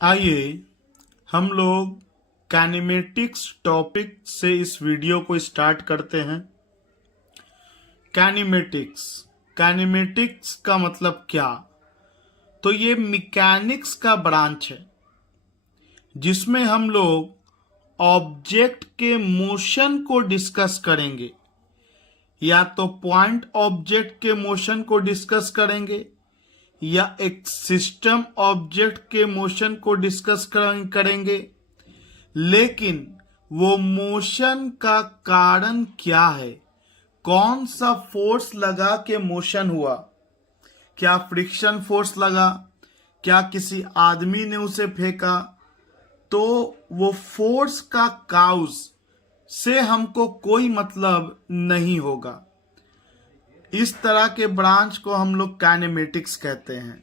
आइए हम लोग कैनिमेटिक्स टॉपिक से इस वीडियो को स्टार्ट करते हैं। कैनिमेटिक्स कैनिमेटिक्स का मतलब क्या? तो ये मैकेनिक्स का ब्रांच है जिसमें हम लोग ऑब्जेक्ट के मोशन को डिस्कस करेंगे। या तो पॉइंट ऑब्जेक्ट के मोशन को डिस्कस करेंगे या एक सिस्टम ऑब्जेक्ट के मोशन को डिस्कस करेंगे। लेकिन वो मोशन का कारण क्या है? कौन सा फोर्स लगा के मोशन हुआ? क्या फ्रिक्शन फोर्स लगा? क्या किसी आदमी ने उसे फेंका? तो वो फोर्स का काउज से हमको कोई मतलब नहीं होगा। इस तरह के ब्रांच को हम लोग काइनेमेटिक्स कहते हैं।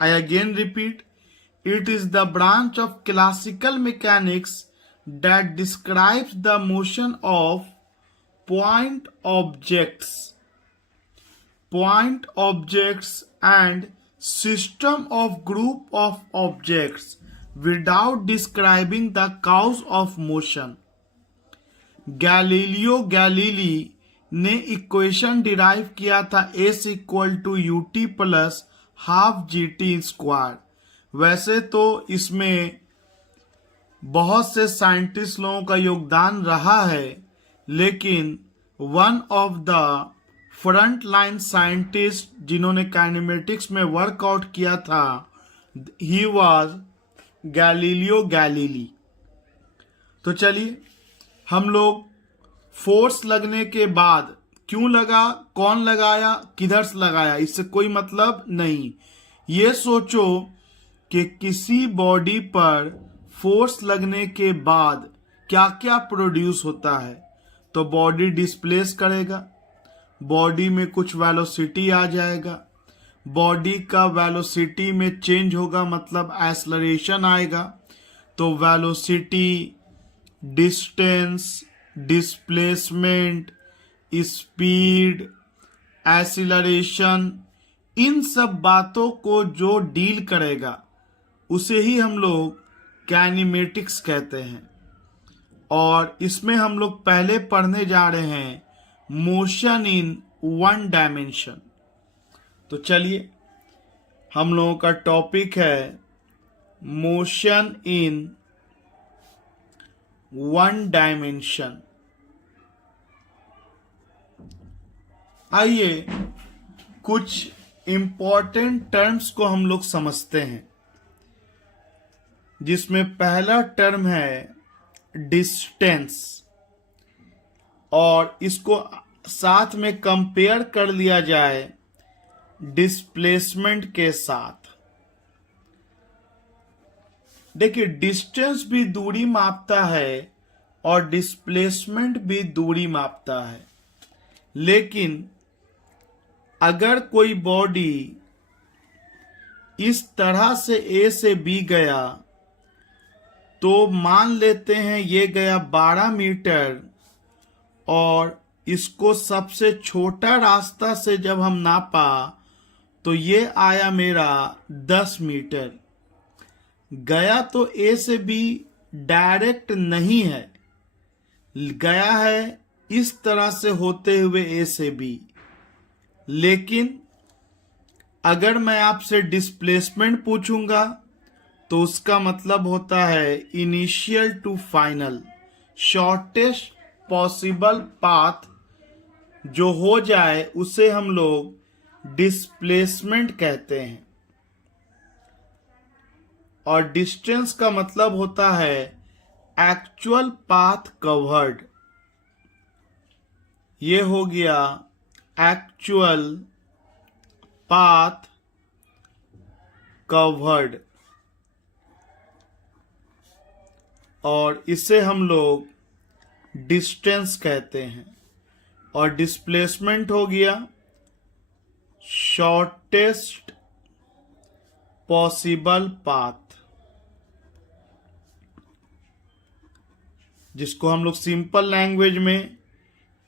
I again repeat, it is the branch of classical mechanics that describes the motion of point objects and system of group of objects without describing the cause of motion. Galileo Galilei ने equation derive किया था S equal to ut plus half GT square. वैसे तो इसमें बहुत से scientist लोगों का योगदान रहा है, लेकिन one of the front line scientist जिन्होंने काइनेमेटिक्स में वर्कआउट किया था, ही वाज गैलीलियो गैलीली। तो चलिए हम लोग फोर्स लगने के बाद क्यों लगा, कौन लगाया, किधर से लगाया, इससे कोई मतलब नहीं। ये सोचो कि किसी बॉडी पर फोर्स लगने के बाद क्या क्या प्रोड्यूस होता है। तो बॉडी डिस्प्लेस करेगा, बॉडी में कुछ वेलोसिटी आ जाएगा, बॉडी का वेलोसिटी में चेंज होगा मतलब एक्सेलरेशन आएगा। तो velocity, distance, displacement, speed, acceleration, इन सब बातों को जो डील करेगा उसे ही हम लोग काइनेमेटिक्स कहते हैं। और इसमें हम लोग पहले पढ़ने जा रहे हैं मोशन इन वन डायमेंशन। तो चलिए हम लोगों का टॉपिक है मोशन इन वन डायमेंशन। आइए कुछ इंपॉर्टेंट टर्म्स को हम लोग समझते हैं, जिसमें पहला टर्म है डिस्टेंस, और इसको साथ में कंपेयर कर लिया जाए डिस्प्लेसमेंट के साथ। देखिए, डिस्टेंस भी दूरी मापता है और डिस्प्लेसमेंट भी दूरी मापता है। लेकिन अगर कोई बॉडी इस तरह से A से B गया, तो मान लेते हैं ये गया 12 मीटर, और इसको सबसे छोटा रास्ता से जब हम नापा तो ये आया मेरा 10 मीटर। गया तो A से B डायरेक्ट नहीं है, गया है इस तरह से होते हुए A से B। लेकिन अगर मैं आपसे डिस्प्लेसमेंट पूछूंगा तो उसका मतलब होता है initial to final, shortest possible path जो हो जाए उसे हम लोग डिस्प्लेसमेंट कहते हैं। और डिस्टेंस का मतलब होता है एक्चुअल पाथ कवर्ड। ये हो गया एक्चुअल पाथ कवर्ड, और इसे हम लोग डिस्टेंस कहते हैं। और डिस्प्लेसमेंट हो गया शॉर्टेस्ट पॉसिबल पाथ, जिसको हम लोग सिंपल लैंग्वेज में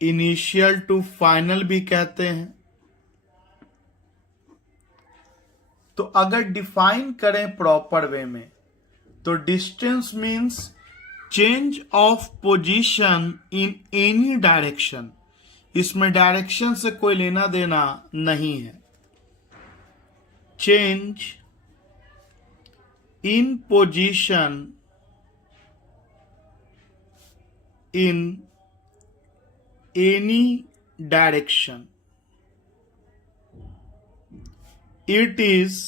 इनिशियल टू फाइनल भी कहते हैं। तो अगर डिफाइन करें प्रॉपर वे में तो distance means change of position in any direction. इसमें डायरेक्शन से कोई लेना देना नहीं है। Change in position in any direction, it is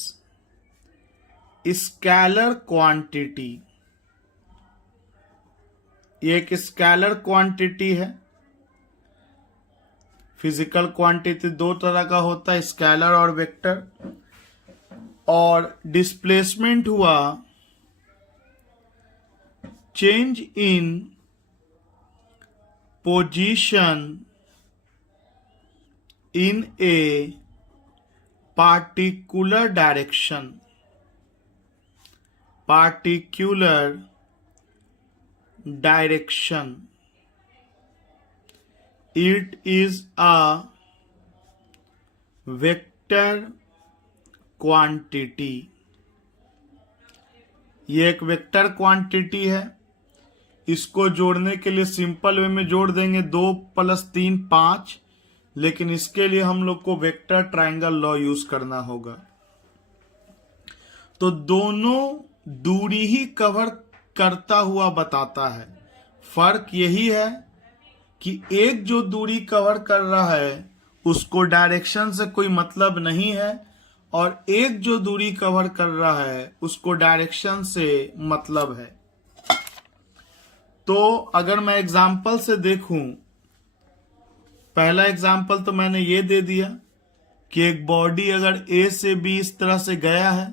scalar quantity. ये एक स्केलर क्वांटिटी है। फिजिकल क्वांटिटी दो तरह का होता है, स्केलर और वेक्टर। और डिस्प्लेसमेंट हुआ change in position in a particular direction. Particular direction, it is a vector quantity. ये एक वेक्टर क्वांटिटी है। इसको जोड़ने के लिए सिंपल वे में जोड़ देंगे 2 + 3 5, लेकिन इसके लिए हम लोग को वेक्टर ट्रायंगल लॉ यूज करना होगा। तो दोनों दूरी ही कवर करता हुआ बताता है। फर्क यही है कि एक जो दूरी कवर कर रहा है उसको डायरेक्शन से कोई मतलब नहीं है, और एक जो दूरी कवर कर रहा है उसको डायरेक्शन से मतलब है। तो अगर मैं एग्जाम्पल से देखूं, पहला एग्जाम्पल तो मैंने ये दे दिया कि एक बॉडी अगर ए से बी इस तरह से गया है,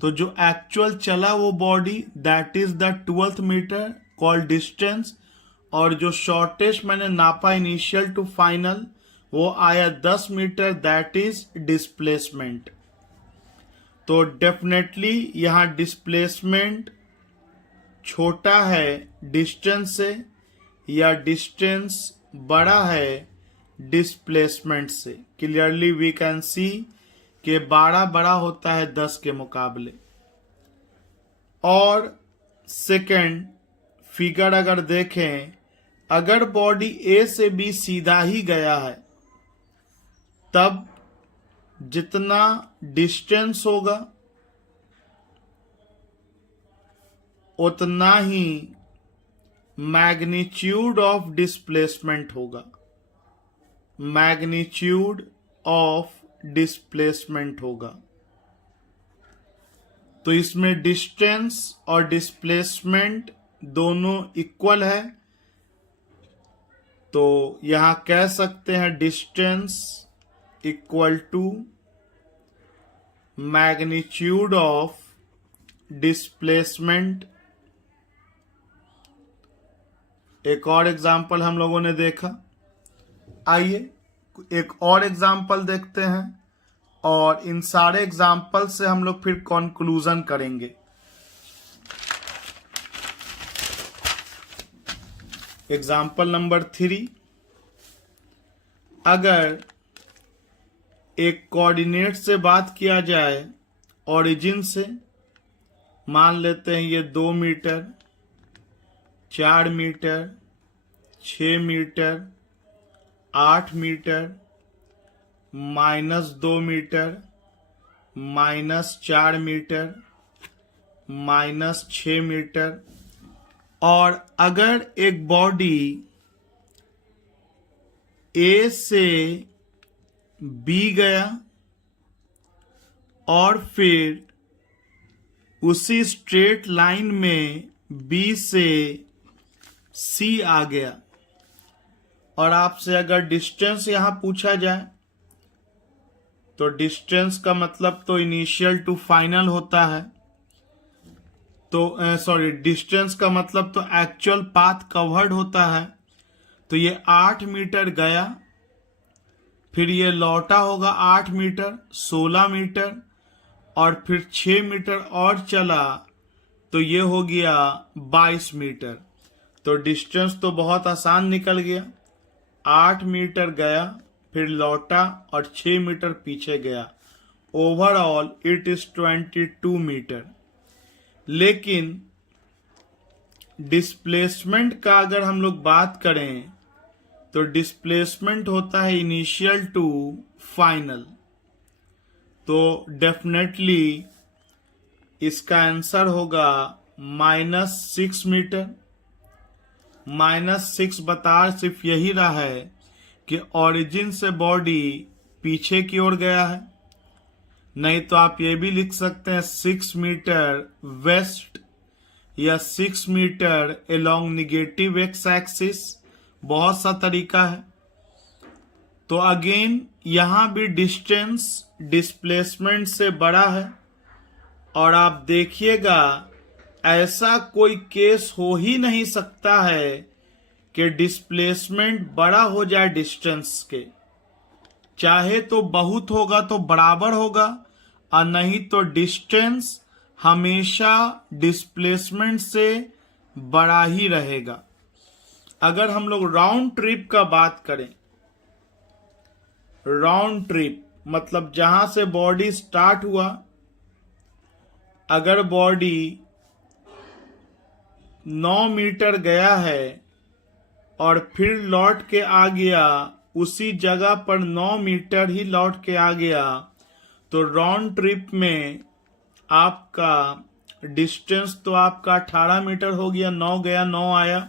तो जो एक्चुअल चला वो body that is the 12th metre called distance, और जो शॉर्टेस्ट मैंने नापा इनिशियल टू फाइनल वो आया 10 मीटर, दैट इज डिस्प्लेसमेंट। तो डेफिनेटली यहां डिस्प्लेसमेंट छोटा है डिस्टेंस से, या डिस्टेंस बड़ा है डिस्प्लेसमेंट से। क्लियरली वी कैन सी कि 12 बड़ा होता है 10 के मुकाबले। और सेकंड फिगर अगर देखें, अगर बॉडी ए से बी सीधा ही गया है तब जितना डिस्टेंस होगा उतना ही मैग्नीट्यूड ऑफ डिस्प्लेसमेंट होगा। मैग्नीट्यूड ऑफ डिस्प्लेसमेंट होगा। तो इसमें डिस्टेंस और डिस्प्लेसमेंट दोनों इक्वल है। तो यहां कह सकते हैं distance equal to magnitude of displacement. एक और एग्जाम्पल हम लोगों ने देखा। आइए एक और एग्जाम्पल देखते हैं, और इन सारे एग्जाम्पल से हम लोग फिर कंक्लूजन करेंगे। एग्जाम्पल नंबर 3, अगर एक कोऑर्डिनेट से बात किया जाए ओरिजिन से, मान लेते हैं ये 2 metre, 4 metre, 6 metre, 8 metre, -2 metre, -4 metre, -6 metre. और अगर एक बॉडी ए से बी गया और फिर उसी स्ट्रेट लाइन में बी से सी आ गया, और आपसे अगर डिस्टेंस यहां पूछा जाए तो डिस्टेंस का मतलब तो इनिशियल टू फाइनल होता है। तो डिस्टेंस का मतलब तो एक्चुअल पाथ कवर्ड होता है। तो ये 8 मीटर गया, फिर ये लौटा होगा 8 मीटर, 16 मीटर, और फिर 6 मीटर और चला तो ये हो गया 22 मीटर। तो डिस्टेंस तो बहुत आसान निकल गया। 8 मीटर गया, फिर लौटा और 6 मीटर पीछे गया। Overall it is 22 metre. लेकिन डिस्प्लेसमेंट का अगर हम लोग बात करें तो डिस्प्लेसमेंट होता है इनिशियल टू फाइनल। तो डेफिनेटली इसका आंसर होगा -6 मीटर। -6 बता सिर्फ यही रहा है कि ओरिजिन से बॉडी पीछे की ओर गया है, नहीं तो आप ये भी लिख सकते हैं 6 मीटर वेस्ट या 6 metre along negative x axis, बहुत सा तरीका है। तो अगेन यहां भी डिस्टेंस डिस्प्लेसमेंट से बड़ा है, और आप देखिएगा ऐसा कोई केस हो ही नहीं सकता है कि डिस्प्लेसमेंट बड़ा हो जाए डिस्टेंस के। चाहे तो बहुत होगा तो बराबर होगा, और नहीं तो डिस्टेंस हमेशा डिस्प्लेसमेंट से बड़ा ही रहेगा। अगर हम लोग राउंड ट्रिप का बात करें, राउंड ट्रिप मतलब जहां से बॉडी स्टार्ट हुआ, अगर बॉडी 9 मीटर गया है और फिर लौट के आ गया उसी जगह पर 9 मीटर ही लौट के आ गया, तो राउंड ट्रिप में आपका डिस्टेंस तो आपका 18 मीटर हो गया, 9 गया 9 आया,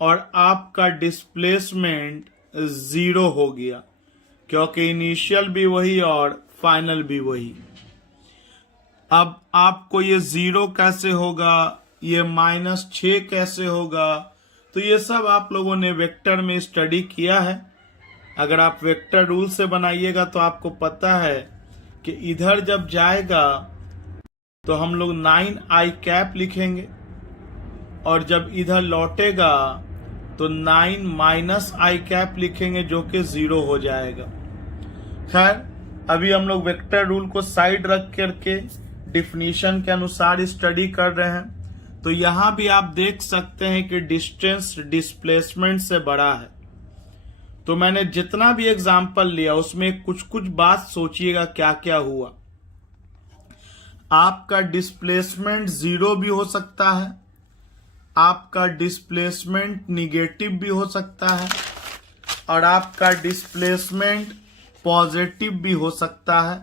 और आपका डिस्प्लेसमेंट 0 हो गया, क्योंकि इनिशियल भी वही और फाइनल भी वही। अब आपको ये 0 कैसे होगा, ये -6 कैसे होगा, तो ये सब आप लोगों ने वेक्टर में स्टडी किया है। अगर आप वेक्टर रूल से बनाइएगा तो आपको पता है कि इधर जब जाएगा तो हम लोग 9i लिखेंगे, और जब इधर लौटेगा तो 9 -i लिखेंगे, जो कि 0 हो जाएगा। खैर, अभी हम लोग वेक्टर रूल को साइड रख करके डिफिनीशन के अनुसार स्टडी कर रहे हैं। तो यहां भी आप देख सकते हैं कि डिस्टेंस डिस्प्लेसमेंट से बड़ा है। तो मैंने जितना भी एग्जाम्पल लिया उसमें कुछ कुछ बात सोचिएगा क्या क्या हुआ। आपका डिस्प्लेसमेंट 0 भी हो सकता है, आपका डिस्प्लेसमेंट निगेटिव भी हो सकता है, और आपका डिस्प्लेसमेंट पॉजिटिव भी हो सकता है।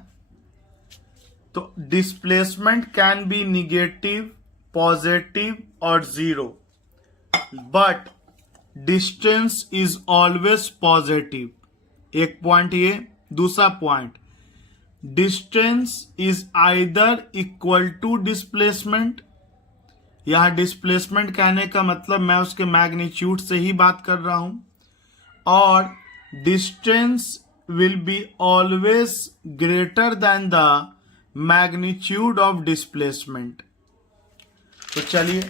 तो displacement can be negative, positive और 0, but distance is always positive. एक पॉइंट ये। दूसरा point, distance is either equal to displacement. यहां डिस्प्लेसमेंट कहने का मतलब मैं उसके मैग्नीट्यूड से ही बात कर रहा हूं, और distance will be always greater than the magnitude of displacement। तो चलिए,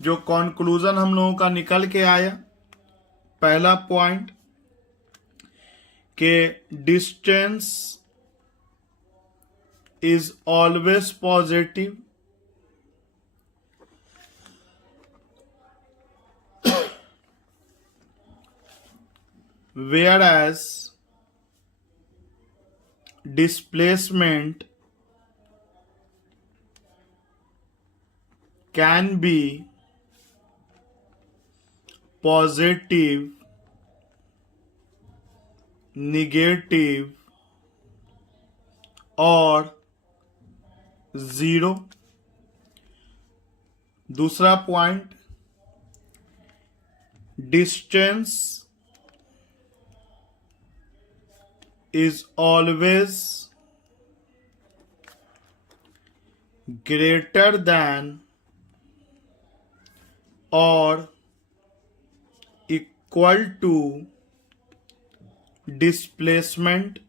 जो कंक्लूजन हम लोगों का निकल के आया, पहला पॉइंट के distance is always positive, whereas displacement can be positive, negative और 0। दूसरा point, distance is always greater than or equal to displacement।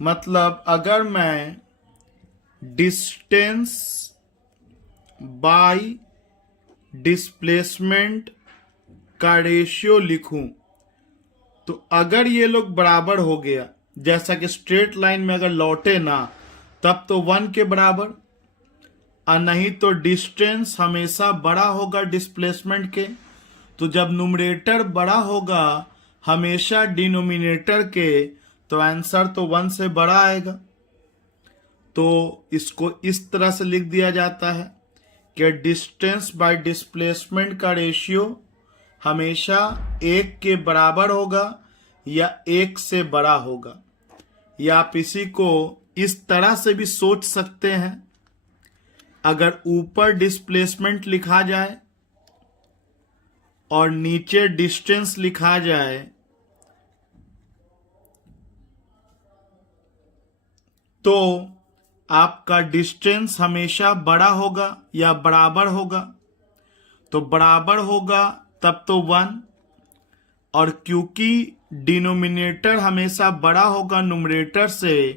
मतलब अगर मैं डिस्टेंस बाय डिस्प्लेसमेंट का रेशियो लिखूं, तो अगर ये लोग बराबर हो गया, जैसा कि स्ट्रेट लाइन में अगर लौटे ना, तब तो 1 के बराबर, और नहीं तो डिस्टेंस हमेशा बड़ा होगा डिस्प्लेसमेंट के। तो जब न्यूमरेटर बड़ा होगा हमेशा डिनोमिनेटर के, तो आंसर तो 1 से बड़ा आएगा। तो इसको इस तरह से लिख दिया जाता है कि डिस्टेंस बाय डिस्प्लेसमेंट का रेशियो हमेशा 1 के बराबर होगा या 1 से बड़ा होगा। या आप इसी को इस तरह से भी सोच सकते हैं, अगर ऊपर डिस्प्लेसमेंट लिखा जाए और नीचे डिस्टेंस लिखा जाए तो आपका डिस्टेंस हमेशा बड़ा होगा या बराबर होगा। तो बराबर होगा तब तो 1, और क्योंकि डिनोमिनेटर हमेशा बड़ा होगा न्यूमरेटर से,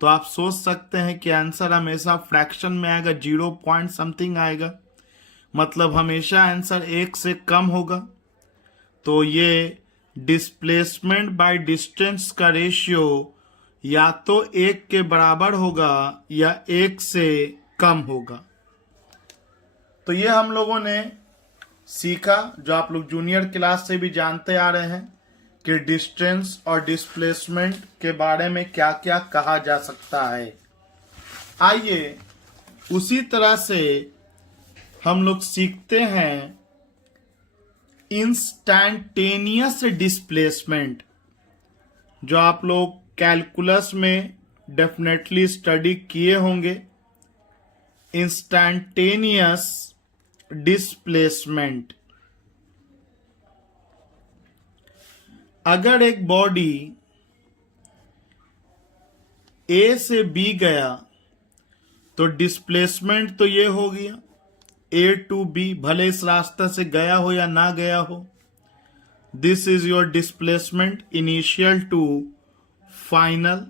तो आप सोच सकते हैं कि आंसर हमेशा फ्रैक्शन में आएगा, 0 पॉइंट समथिंग आएगा, मतलब हमेशा आंसर 1 से कम होगा। तो ये डिस्प्लेसमेंट बाय डिस्टेंस का रेशियो या तो 1 के बराबर होगा या 1 से कम होगा। तो ये हम लोगों ने सीखा, जो आप लोग जूनियर क्लास से भी जानते आ रहे हैं कि डिस्टेंस और डिस्प्लेसमेंट के बारे में क्या क्या कहा जा सकता है। आइए उसी तरह से हम लोग सीखते हैं इंस्टैंटेनियस डिस्प्लेसमेंट, जो आप लोग कैलकुलस में डेफिनेटली स्टडी किए होंगे। इंस्टैंटेनियस डिस्प्लेसमेंट, अगर एक बॉडी ए से बी गया तो डिस्प्लेसमेंट तो ये हो गया ए टू बी, भले इस रास्ते से गया हो या ना गया हो। This is your displacement initial to final.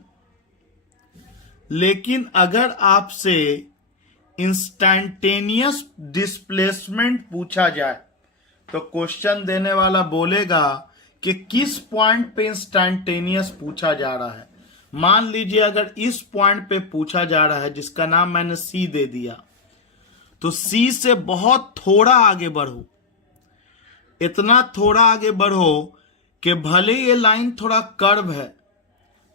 लेकिन अगर आपसे इंस्टैंटेनियस डिस्प्लेसमेंट पूछा जाए तो क्वेश्चन देने वाला बोलेगा कि किस पॉइंट पे इंस्टैंटेनियस पूछा जा रहा है। मान लीजिए अगर इस पॉइंट पे पूछा जा रहा है, जिसका नाम मैंने सी दे दिया, तो सी से बहुत थोड़ा आगे बढ़ो, इतना थोड़ा आगे बढ़ो कि भले ये लाइन थोड़ा कर्व है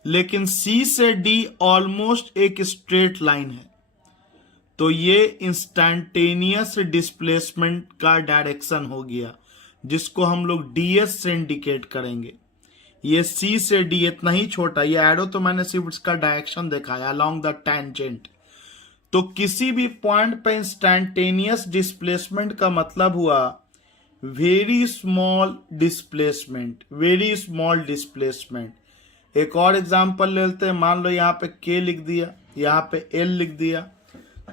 लेकिन सी से डी ऑलमोस्ट एक स्ट्रेट लाइन है, तो ये इंस्टैंटेनियस डिस्प्लेसमेंट का डायरेक्शन हो गया, जिसको हम लोग डीएस से इंडिकेट करेंगे। ये सी से डी इतना ही छोटा, ये एरो तो मैंने सिर्फ इसका डायरेक्शन दिखाया अलोंग द टैंजेंट। तो किसी भी पॉइंट पे इंस्टैंटेनियस डिस्प्लेसमेंट का मतलब हुआ very small displacement, very small displacement. एक और एग्जांपल ले लेते हैं, मान लो यहाँ पे K लिख दिया, यहाँ पे L लिख दिया,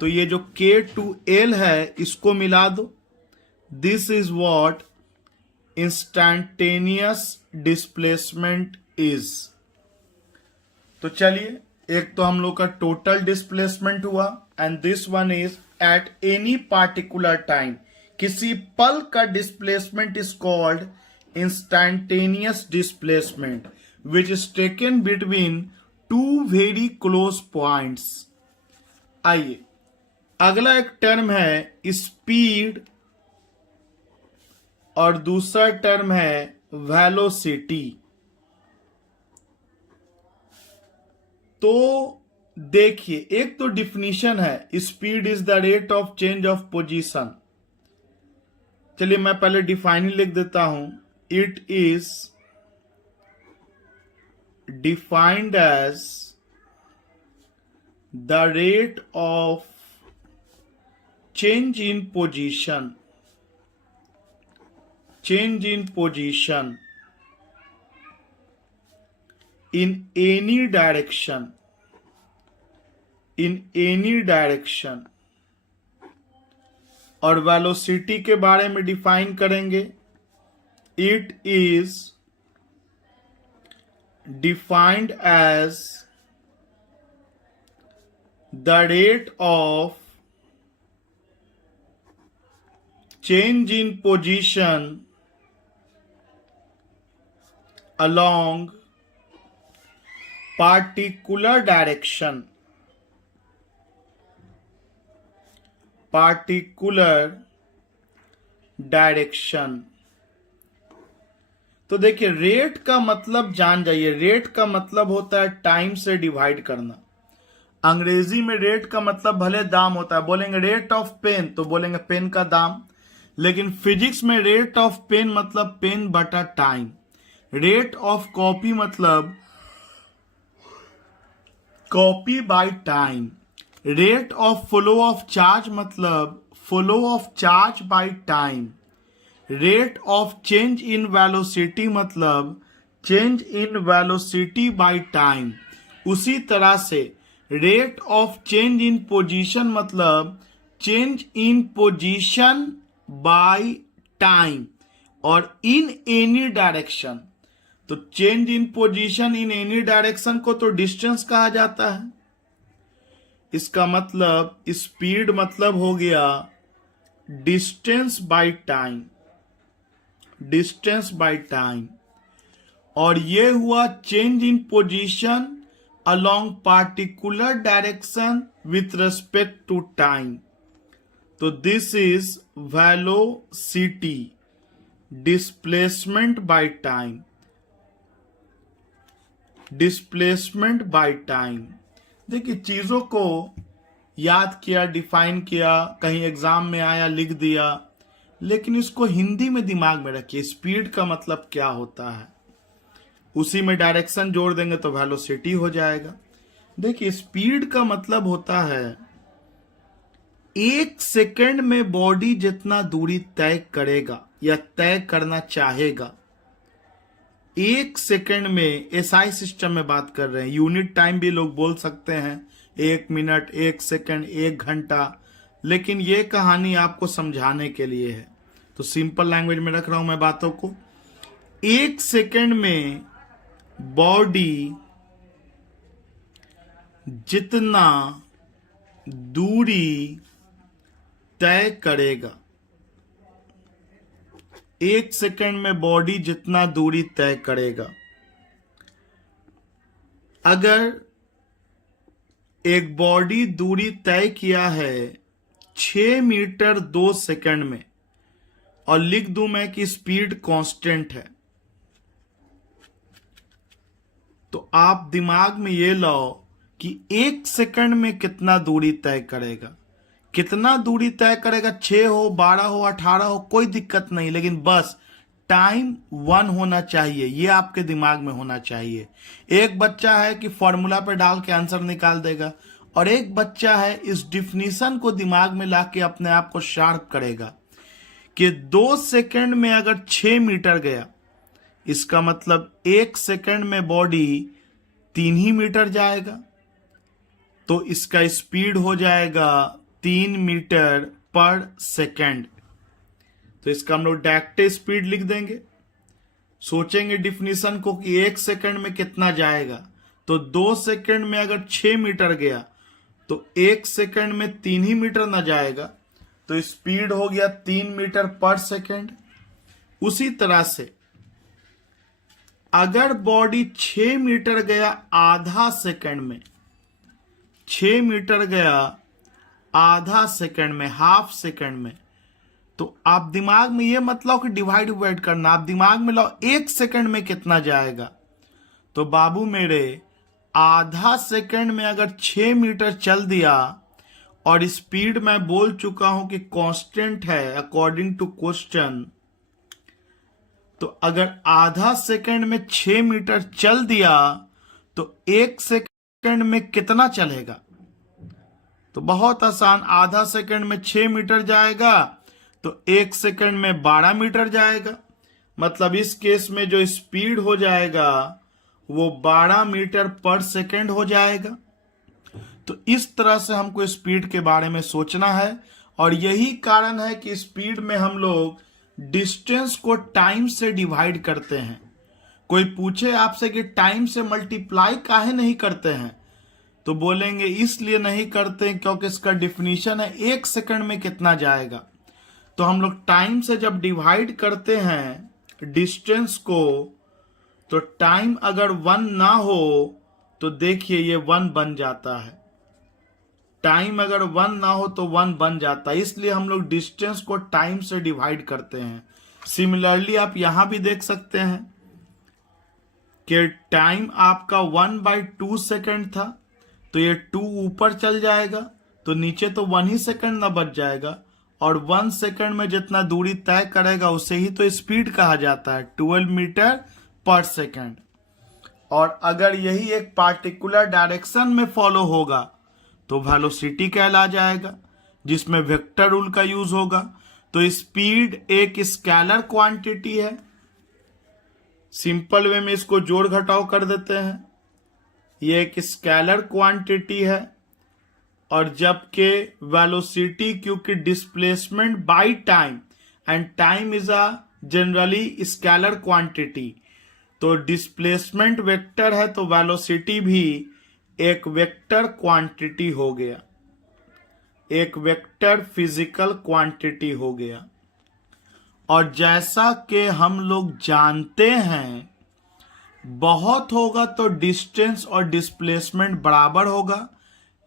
तो ये जो K to L है इसको मिला दो। This is what instantaneous displacement is. तो चलिए, एक तो हम लोग का टोटल डिस्प्लेसमेंट हुआ, and this one is at any particular time. किसी पल का displacement is called instantaneous displacement which is taken between two very close points। आइए अगला एक टर्म है स्पीड और दूसरा टर्म है वेलोसिटी। तो देखिए, एक तो डिफिनीशन है speed is the rate of change of position. चलिए मैं पहले डिफाइनिंग लिख देता हूं। It is defined as the rate of change in position in any direction। और वेलोसिटी के बारे में डिफाइन करेंगे। It is defined as the rate of change in position along particular direction तो देखिए, रेट का मतलब जान जाइए। रेट का मतलब होता है टाइम से डिवाइड करना। अंग्रेजी में रेट का मतलब भले दाम होता है, बोलेंगे रेट ऑफ पेन तो बोलेंगे पेन का दाम, लेकिन फिजिक्स में रेट ऑफ पेन मतलब पेन बटा टाइम। रेट ऑफ कॉपी मतलब copy by time. Rate of flow of charge मतलब flow of charge by time. Rate of change in velocity मतलब change in velocity by time. उसी तरह से rate of change in position मतलब change in position by time. और in any direction, तो change in position in any direction को तो distance कहा जाता है। इसका मतलब स्पीड मतलब हो गया distance by time, distance by time. और ये हुआ change in position along particular direction with respect to time. तो this is velocity, displacement by time, displacement by time. देखिए चीजों को याद किया, डिफाइन किया, कहीं एग्जाम में आया लिख दिया, लेकिन इसको हिंदी में दिमाग में रखिए। स्पीड का मतलब क्या होता है, उसी में डायरेक्शन जोड़ देंगे तो वेलोसिटी हो जाएगा। देखिए स्पीड का मतलब होता है एक सेकंड में बॉडी जितना दूरी तय करेगा या तय करना चाहेगा, एक सेकंड में, एसआई सिस्टम में बात कर रहे हैं, यूनिट टाइम भी लोग बोल सकते हैं, 1 मिनट, 1 सेकंड, 1 घंटा, लेकिन ये कहानी आपको समझाने के लिए है तो सिंपल लैंग्वेज में रख रहा हूं मैं बातों को। एक सेकंड में बॉडी जितना दूरी तय करेगा, एक सेकंड में बॉडी जितना दूरी तय करेगा, अगर एक बॉडी दूरी तय किया है 6 मीटर 2 सेकंड में और लिख दूं मैं कि स्पीड कांस्टेंट है, तो आप दिमाग में ये लाओ कि एक सेकंड में कितना दूरी तय करेगा। कितना दूरी तय करेगा, 6 हो, 12 हो, 18 हो, कोई दिक्कत नहीं, लेकिन बस टाइम 1 होना चाहिए, ये आपके दिमाग में होना चाहिए। एक बच्चा है कि फॉर्मूला पे डाल के आंसर निकाल देगा, और एक बच्चा है इस डिफिनीशन को दिमाग में ला के अपने आप को शार्प करेगा कि 2 सेकंड में अगर 6 मीटर गया, इसका मतलब 1 सेकंड में बॉडी 3 ही मीटर जाएगा, तो इसका स्पीड हो जाएगा 3 मीटर पर सेकंड। तो इसका हम लोग डायरेक्ट स्पीड लिख देंगे। सोचेंगे डिफिनीशन को कि 1 सेकंड में कितना जाएगा, तो 2 सेकंड में अगर 6 मीटर गया तो 1 सेकंड में 3 ही मीटर ना जाएगा, तो स्पीड हो गया 3 मीटर पर सेकंड। उसी तरह से अगर बॉडी 6 मीटर गया आधा सेकंड में, 6 मीटर गया आधा सेकंड में, हाफ सेकंड में, तो आप दिमाग में ये मतलब कि डिवाइड करना, आप दिमाग में लाओ 1 सेकंड में कितना जाएगा। तो बाबू मेरे आधा सेकंड में अगर 6 मीटर चल दिया, और स्पीड मैं बोल चुका हूं कि कांस्टेंट है अकॉर्डिंग टू क्वेश्चन, तो अगर आधा सेकंड में 6 मीटर चल दिया तो 1 सेकंड में कितना चलेगा। तो बहुत आसान, आधा सेकंड में 6 मीटर जाएगा तो 1 सेकंड में 12 मीटर जाएगा, मतलब इस केस में जो स्पीड हो जाएगा वो 12 मीटर पर सेकंड हो जाएगा। तो इस तरह से हमको स्पीड के बारे में सोचना है, और यही कारण है कि स्पीड में हम लोग डिस्टेंस को टाइम से डिवाइड करते हैं। कोई पूछे आपसे कि टाइम से मल्टीप्लाई काहे नहीं करते हैं, तो बोलेंगे इसलिए नहीं करते क्योंकि इसका डिफिनीशन है 1 सेकंड में कितना जाएगा। तो हम लोग टाइम से जब डिवाइड करते हैं डिस्टेंस को, तो टाइम अगर 1 ना हो तो देखिए ये 1 बन जाता है, टाइम अगर 1 ना हो तो 1 बन जाता है, इसलिए हम लोग डिस्टेंस को टाइम से डिवाइड करते हैं। सिमिलरली आप यहां भी देख सकते हैं कि टाइम आपका 1/2 सेकंड था, तो ये 2 ऊपर चल जाएगा, तो नीचे तो 1 ही सेकंड ना बच जाएगा, और 1 सेकंड में जितना दूरी तय करेगा उसे ही तो स्पीड कहा जाता है, 12 मीटर पर सेकंड। और अगर यही एक पार्टिकुलर डायरेक्शन में फॉलो होगा तो वेलोसिटी कहला जाएगा, जिसमें वेक्टर रूल का यूज होगा। तो स्पीड एक स्केलर क्वांटिटी है। सिंपल वे में इसको जोड़ घटाव कर देते हैं, ये एक स्केलर क्वांटिटी है। और जबकि वेलोसिटी क्योंकि displacement by time, and time is a generally scalar quantity, तो डिस्प्लेसमेंट वेक्टर है तो वेलोसिटी भी एक वेक्टर क्वांटिटी हो गया, एक वेक्टर फिजिकल क्वांटिटी हो गया। और जैसा कि हम लोग जानते हैं, बहुत होगा तो डिस्टेंस और डिस्प्लेसमेंट बराबर होगा,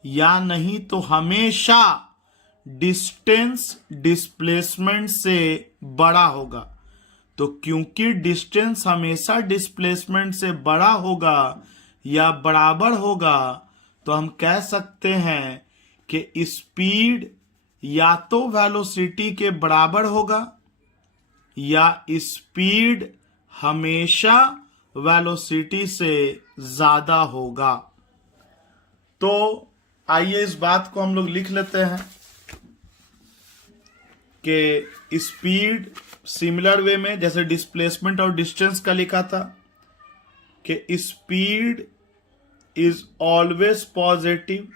या नहीं तो हमेशा डिस्टेंस डिस्प्लेसमेंट से बड़ा होगा। तो क्योंकि डिस्टेंस हमेशा डिस्प्लेसमेंट से बड़ा होगा या बराबर होगा, तो हम कह सकते हैं कि स्पीड या तो वेलोसिटी के बराबर होगा, या स्पीड हमेशा वेलोसिटी से ज्यादा होगा। तो आइए इस बात को हम लोग लिख लेते हैं कि स्पीड सिमिलर वे में जैसे डिस्प्लेसमेंट और डिस्टेंस का लिखा था कि speed is always positive,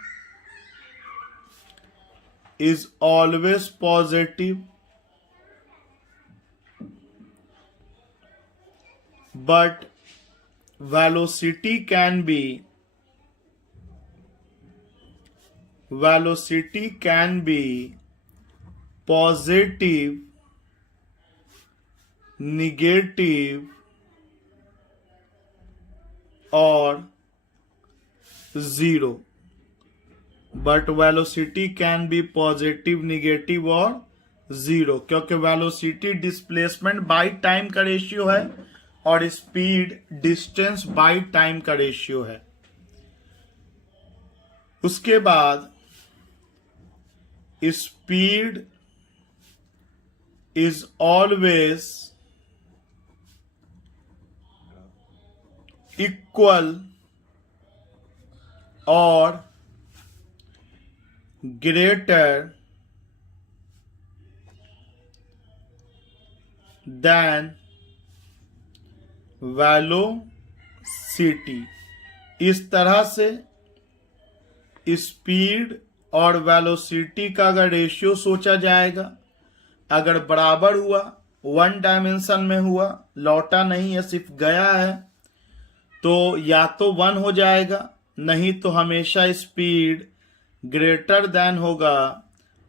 but velocity can be positive, negative or zero, but velocity can be positive, negative और जीरो, क्योंकि वेलोसिटी डिस्प्लेसमेंट बाय टाइम का रेशियो है और स्पीड डिस्टेंस बाय टाइम का रेशियो है। उसके बाद स्पीड इज ऑलवेज इक्वल और ग्रेटर देन वेलोसिटी। इस तरह से स्पीड और वेलोसिटी का अगर रेशियो सोचा जाएगा, अगर बराबर हुआ, 1 डायमेंशन में हुआ, लौटा नहीं है, सिर्फ गया है, तो या तो 1 हो जाएगा, नहीं तो हमेशा स्पीड ग्रेटर देन होगा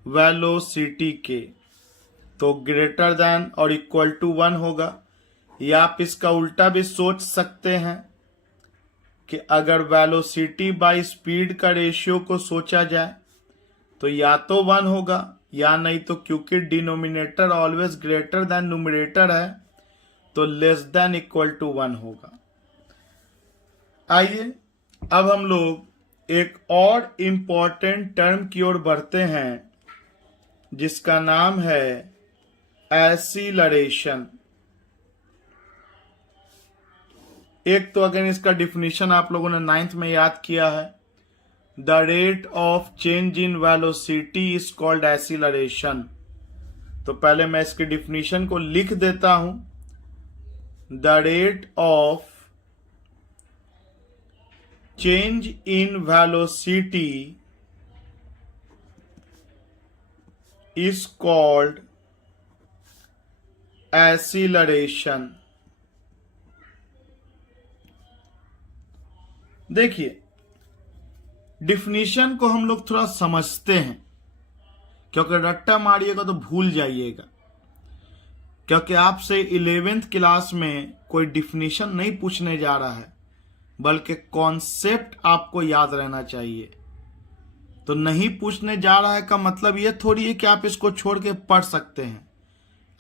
वेलोसिटी के। तो ग्रेटर देन और इक्वल टू 1 होगा। या आप इसका उल्टा भी सोच सकते हैं कि अगर वेलोसिटी बाय स्पीड का रेशियो को सोचा जाए तो या तो 1 होगा, या नहीं तो क्योंकि denominator always greater than numerator है तो लेस देन इक्वल टू 1 होगा। आइए अब हम लोग एक और इंपॉर्टेंट टर्म की ओर बढ़ते हैं जिसका नाम है एक्सीलरेशन। एक तो अगर इसका डिफिनीशन आप लोगों ने 9th में याद किया है, the rate of change in velocity is called acceleration. तो पहले मैं इसके डिफिनीशन को लिख देता हूं। The rate of change in velocity is called acceleration. देखिए, डिफिनीशन को हम लोग थोड़ा समझते हैं, क्योंकि रट्टा मारिएगा तो भूल जाइएगा, क्योंकि आपसे 11th क्लास में कोई डिफिनीशन नहीं पूछने जा रहा है, बल्कि कॉन्सेप्ट आपको याद रहना चाहिए। तो नहीं पूछने जा रहा है का मतलब ये थोड़ी है कि आप इसको छोड़ के पढ़ सकते हैं।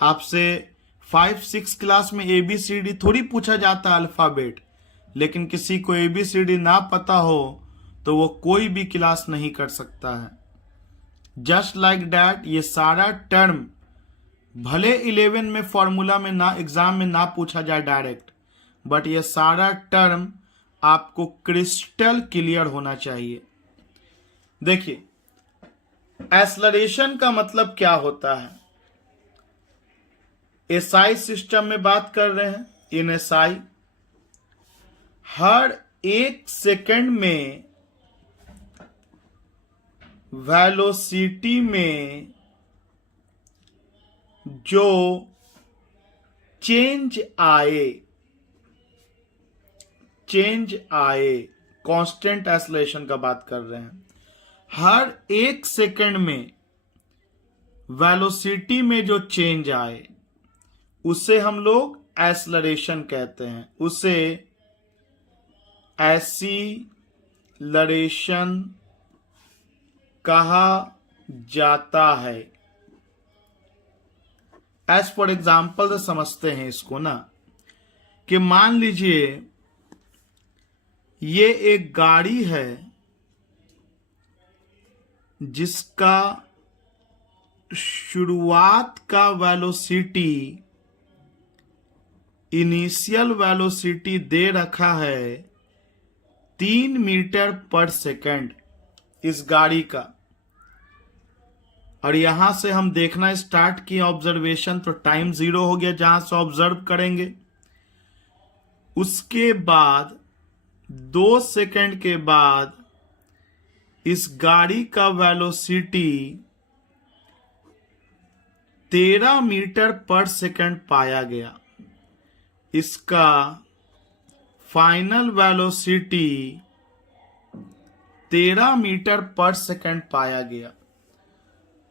आपसे 5-6 क्लास में ABCD थोड़ी पूछा जाता है, अल्फाबेट। लेकिन किसी को ABCD ना पता हो तो वो कोई भी क्लास नहीं कर सकता है। जस्ट लाइक दैट ये सारा टर्म भले 11 में फॉर्मूला में ना, एग्जाम में ना पूछा जाए डायरेक्ट, बट ये सारा टर्म आपको क्रिस्टल क्लियर होना चाहिए। देखिए, एक्सेलरेशन का मतलब क्या होता है। एसआई सिस्टम में बात कर रहे हैं। इन एसआई हर 1 सेकंड में वेलोसिटी में जो चेंज आए, कांस्टेंट एक्सेलरेशन का बात कर रहे हैं। हर 1 सेकंड में वेलोसिटी में जो चेंज आए उसे हम लोग एक्सेलरेशन कहते हैं। उसे एक्सीलरेशन कहा जाता है। एज फॉर एग्जाम्पल समझते हैं इसको ना, कि मान लीजिए ये एक गाड़ी है जिसका शुरुआत का वेलोसिटी, इनिशियल वेलोसिटी दे रखा है 3 मीटर पर सेकंड इस गाड़ी का। और यहां से हम देखना स्टार्ट किए ऑब्जर्वेशन, तो टाइम 0 हो गया जहां से ऑब्जर्व करेंगे। उसके बाद 2 सेकंड के बाद इस गाड़ी का वेलोसिटी 13 मीटर पर सेकंड पाया गया। इसका final velocity 13 metre per second पाया गया।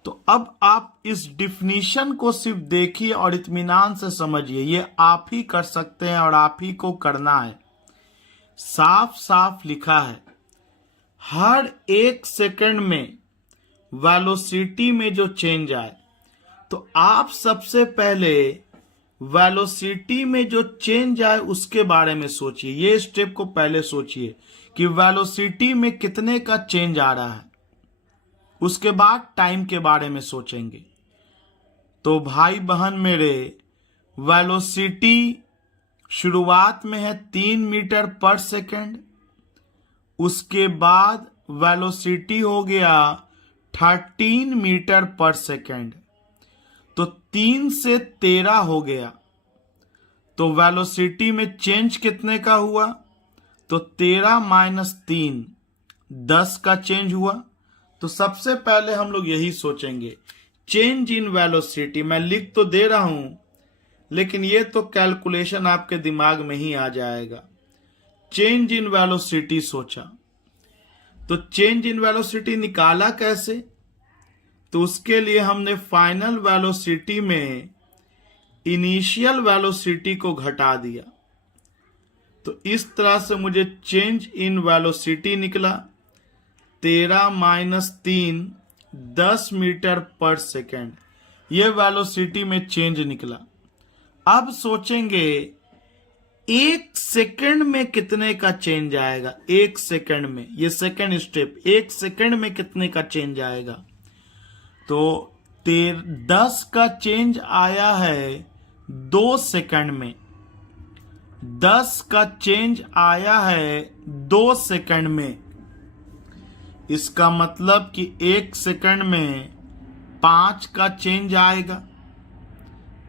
तो अब आप इस डिफिनीशन को सिर्फ देखिए और इत्मीनान से समझिए। ये आप ही कर सकते हैं और आप ही को करना है। साफ साफ लिखा है, हर 1 सेकंड में वेलोसिटी में जो चेंज आए, तो आप सबसे पहले वेलोसिटी में जो चेंज आए उसके बारे में सोचिए। ये स्टेप को पहले सोचिए कि वेलोसिटी में कितने का चेंज आ रहा है। उसके बाद टाइम के बारे में सोचेंगे। तो भाई बहन मेरे, वेलोसिटी शुरुआत में है 3 मीटर पर सेकंड, उसके बाद वेलोसिटी हो गया 13 मीटर पर सेकंड, तो 3 से 13 हो गया। तो वेलोसिटी में चेंज कितने का हुआ, तो 13 माइनस 3 10 का चेंज हुआ। तो सबसे पहले हम लोग यही सोचेंगे, चेंज इन वेलोसिटी। मैं लिख तो दे रहा हूं, लेकिन ये तो कैलकुलेशन आपके दिमाग में ही आ जाएगा। चेंज इन वेलोसिटी सोचा, तो चेंज इन वेलोसिटी निकाला कैसे, तो उसके लिए हमने फाइनल वेलोसिटी में इनिशियल वेलोसिटी को घटा दिया। तो इस तरह से मुझे चेंज इन वेलोसिटी निकला 13 माइनस 3 10 मीटर पर सेकेंड। ये वेलोसिटी में चेंज निकला। अब सोचेंगे 1 सेकंड में कितने का चेंज आएगा। 1 सेकंड में, ये सेकंड स्टेप, 1 सेकंड में कितने का चेंज आएगा। तो 10 का चेंज आया है 2 सेकंड में। 10 का चेंज आया है 2 सेकंड में। इसका मतलब कि 1 सेकंड में 5 का चेंज आएगा।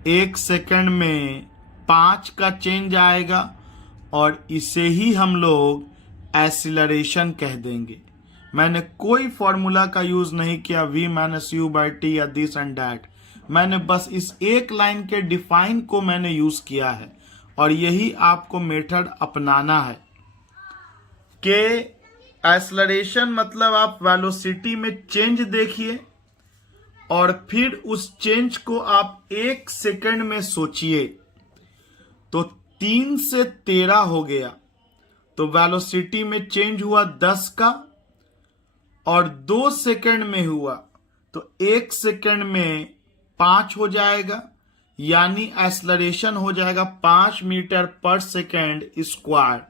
1 सेकंड में 5 का चेंज आएगा और इसे ही हम लोग एक्सीलरेशन कह देंगे। मैंने कोई फॉर्मूला का यूज नहीं किया, v minus u by T या दिस एंड दैट। मैंने बस इस एक लाइन के डिफाइन को मैंने यूज किया है और यही आपको मेथड अपनाना है कि एक्सेलरेशन मतलब आप वेलोसिटी में चेंज देखिए और फिर उस चेंज को आप 1 सेकंड में सोचिए। तो 3 से 13 हो गया, तो वेलोसिटी में चेंज हुआ 10 का और 2 सेकंड में हुआ, तो 1 सेकंड में 5 हो जाएगा, यानी एक्सेलरेशन हो जाएगा 5 मीटर पर सेकंड स्क्वायर।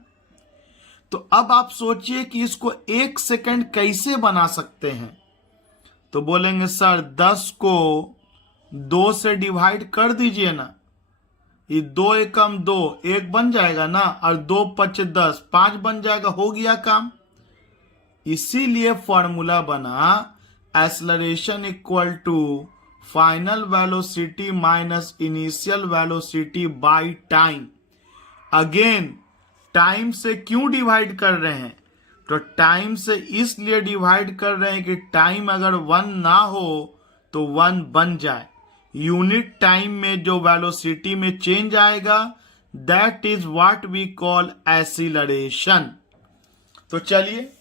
तो अब आप सोचिए कि इसको 1 सेकंड कैसे बना सकते हैं। तो बोलेंगे सर 10 को 2 से डिवाइड कर दीजिए ना, ये 2 एकम 2, 1 बन जाएगा ना, और 2 5 10, 5 बन जाएगा, हो गया काम। इसीलिए फॉर्मूला बना acceleration equal to final velocity minus initial velocity by time. Again time से क्यों डिवाइड कर रहे हैं? तो टाइम से इसलिए डिवाइड कर रहे हैं कि टाइम अगर 1 ना हो तो 1 बन जाए। यूनिट टाइम में जो वेलोसिटी में चेंज आएगा that is what we call acceleration. तो चलिए,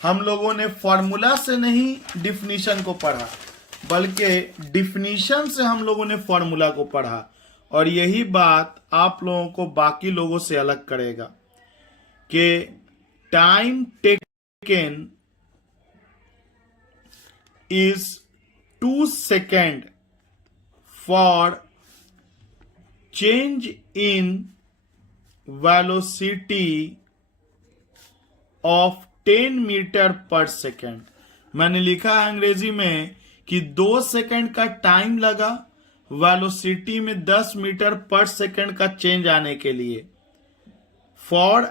हम लोगों ने फॉर्मूला से नहीं डिफिनीशन को पढ़ा, बल्कि डिफिनीशन से हम लोगों ने फॉर्मूला को पढ़ा, और यही बात आप लोगों को बाकी लोगों से अलग करेगा कि time taken is 2 second for change in velocity of 10 metre per second. मैंने लिखा है अंग्रेजी में कि 2 सेकेंड का टाइम लगा वेलोसिटी में 10 मीटर पर सेकेंड का चेंज आने के लिए। फॉर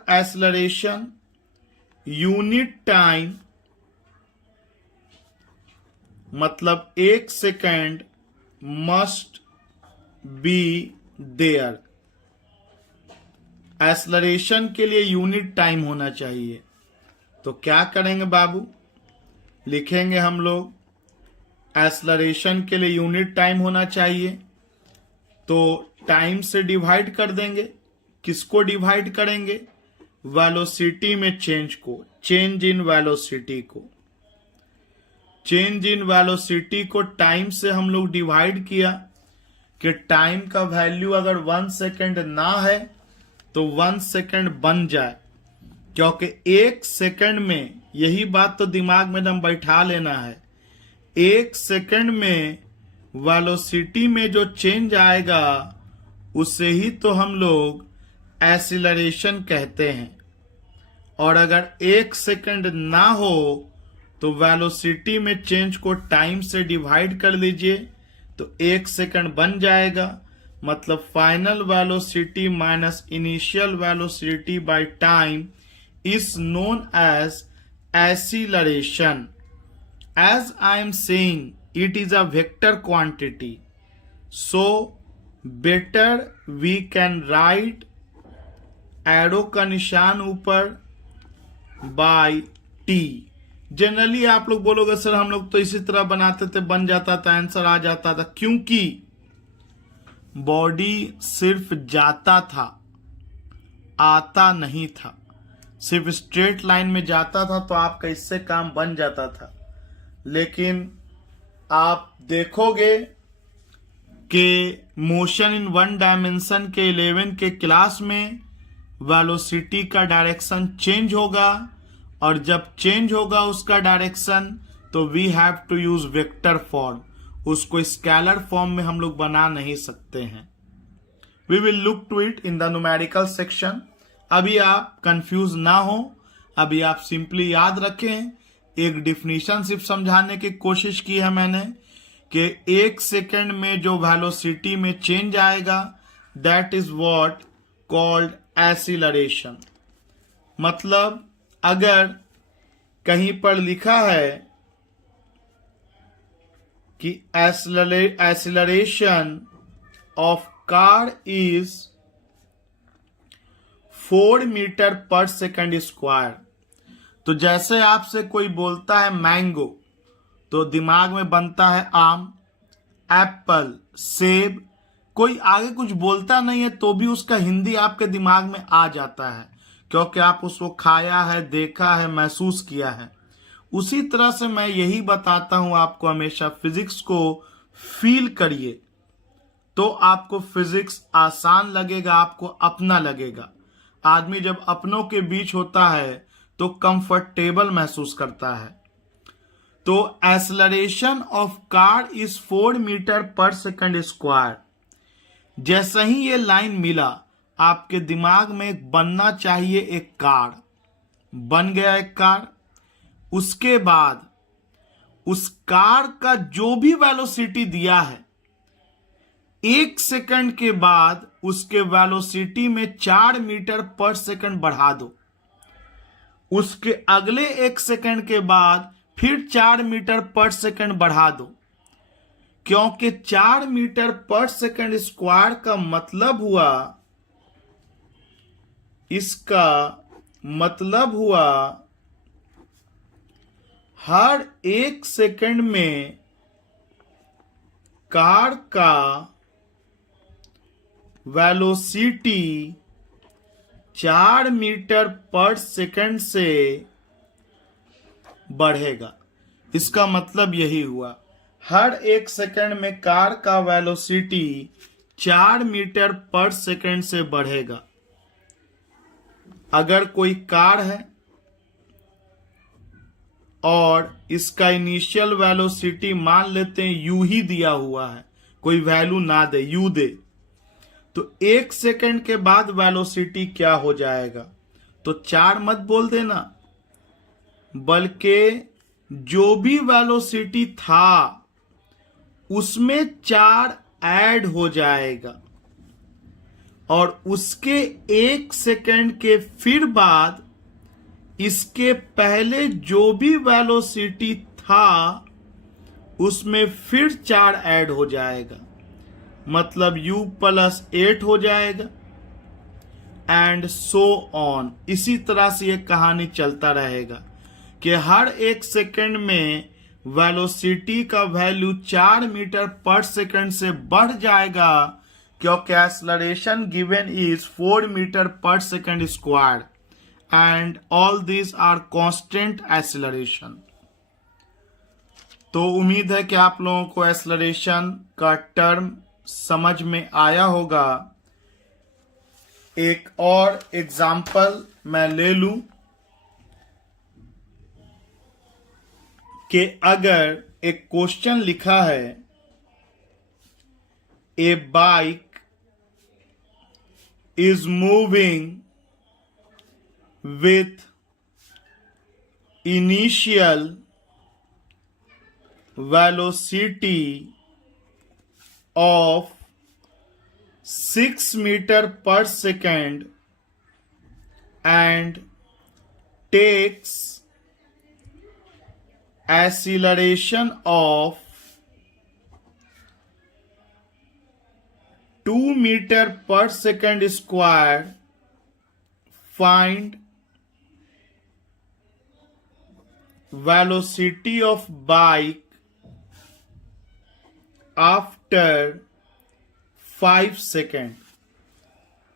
एक्सेलरेशन यूनिट टाइम मतलब 1 second must be there. Acceleration के लिए यूनिट टाइम होना चाहिए। तो क्या करेंगे बाबू? लिखेंगे हम लोग एक्सेलरेशन के लिए यूनिट टाइम होना चाहिए, तो टाइम से डिवाइड कर देंगे। किसको डिवाइड करेंगे? वेलोसिटी में चेंज को, चेंज इन वेलोसिटी को। चेंज इन वेलोसिटी को टाइम से हम लोग डिवाइड किया कि टाइम का वैल्यू अगर 1 सेकेंड ना है तो 1 सेकेंड बन जाए, क्योंकि 1 सेकेंड में, यही बात तो दिमाग में एकदम बैठा लेना है, 1 सेकेंड में वेलोसिटी में जो चेंज आएगा उसे ही तो हम लोग एक्सीलरेशन कहते हैं। और अगर 1 सेकेंड ना हो तो वेलोसिटी में चेंज को टाइम से डिवाइड कर लीजिए तो 1 सेकेंड बन जाएगा। मतलब final velocity minus initial velocity by time is known as acceleration. As I am saying, it is a vector quantity, so better we can write arrow का निशान ऊपर by t। जनरली आप लोग बोलोगे सर हम लोग तो इसी तरह बनाते थे, बन जाता था, आंसर आ जाता था, क्योंकि बॉडी सिर्फ जाता था, आता नहीं था। सिर्फ स्ट्रेट लाइन में जाता था तो आपका इससे काम बन जाता था। लेकिन आप देखोगे कि मोशन इन 1 डायमेंशन के 11 के क्लास में वेलोसिटी का डायरेक्शन चेंज होगा, और जब चेंज होगा उसका डायरेक्शन तो we have to use vector form. उसको स्केलर फॉर्म में हम लोग बना नहीं सकते हैं। We will look to it in the numerical section. अभी आप कंफ्यूज ना हो, अभी आप सिंपली याद रखें, एक डिफिनीशन सिर्फ समझाने की कोशिश की है मैंने कि 1 सेकेंड में जो वेलोसिटी में चेंज आएगा that is what called acceleration. मतलब अगर कहीं पर लिखा है कि acceleration of car is 4 metre per second square, तो जैसे आपसे कोई बोलता है मैंगो तो दिमाग में बनता है आम, एप्पल, सेब। कोई आगे कुछ बोलता नहीं है तो भी उसका हिंदी आपके दिमाग में आ जाता है, क्योंकि आप उसको खाया है, देखा है, महसूस किया है। उसी तरह से मैं यही बताता हूं आपको, हमेशा फिजिक्स को फील करिए तो आपको फिजिक्स आसान लगेगा, आपको अपना लगेगा। आदमी जब अपनों के बीच होता है तो कंफर्टेबल महसूस करता है। तो acceleration of car is 4 metre per second square. जैसे ही ये लाइन मिला, आपके दिमाग में एक बनना चाहिए एक कार। बन गया एक कार। उसके बाद उस कार का जो भी वेलोसिटी दिया है, 1 सेकंड के बाद उसके वेलोसिटी में 4 मीटर पर सेकंड बढ़ा दो। उसके अगले 1 सेकंड के बाद फिर 4 मीटर पर सेकंड बढ़ा दो, क्योंकि 4 मीटर पर सेकंड स्क्वायर का मतलब हुआ, इसका मतलब हुआ हर 1 सेकंड में कार का वेलोसिटी 4 मीटर पर सेकंड से बढ़ेगा। इसका मतलब यही हुआ, हर 1 सेकंड में कार का वेलोसिटी 4 मीटर पर सेकंड से बढ़ेगा। अगर कोई कार है और इसका इनिशियल वेलोसिटी मान लेते हैं यू ही दिया हुआ है, कोई वैल्यू ना दे, यू दे, तो 1 सेकंड के बाद वेलोसिटी क्या हो जाएगा? तो 4 मत बोल देना, बल्कि जो भी वेलोसिटी था उसमें 4 ऐड हो जाएगा, और उसके 1 सेकंड के फिर बाद इसके पहले जो भी वेलोसिटी था उसमें फिर 4 ऐड हो जाएगा, मतलब u+8 हो जाएगा, एंड सो ऑन। इसी तरह से ये कहानी चलता रहेगा कि हर 1 सेकंड में वेलोसिटी का वैल्यू 4 मीटर पर सेकंड से बढ़ जाएगा, क्योंकि acceleration given is 4 metre per second square and all this are constant acceleration. तो उम्मीद है कि आप लोगों को एक्सेलरेशन का टर्म समझ में आया होगा। एक और एग्जाम्पल मैं ले लूं कि अगर एक क्वेश्चन लिखा है, a bike is moving with initial velocity of 6 meter per second and takes acceleration of 2 meter per second square, find velocity of bike after 5 second.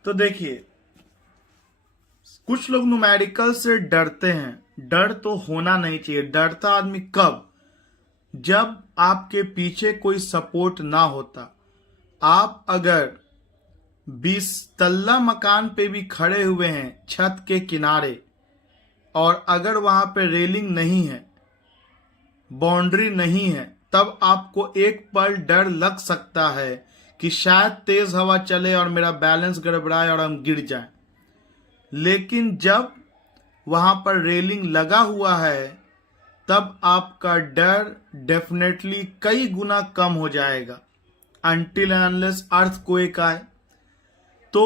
तो देखिए, कुछ लोग न्यूमेरिकल से डरते हैं। डर तो होना नहीं चाहिए। डरता आदमी कब? जब आपके पीछे कोई सपोर्ट ना होता। आप अगर 20 तल्ला मकान पे भी खड़े हुए हैं छत के किनारे, और अगर वहां पे रेलिंग नहीं है, बाउंड्री नहीं है, तब आपको एक पल डर लग सकता है कि शायद तेज हवा चले और मेरा बैलेंस गड़बड़ाए और हम गिर जाएं। लेकिन जब वहां पर रेलिंग लगा हुआ है, तब आपका डर डेफिनेटली कई गुना कम हो जाएगा, अनटिल एंड अनलेस अर्थक्वेक आए। तो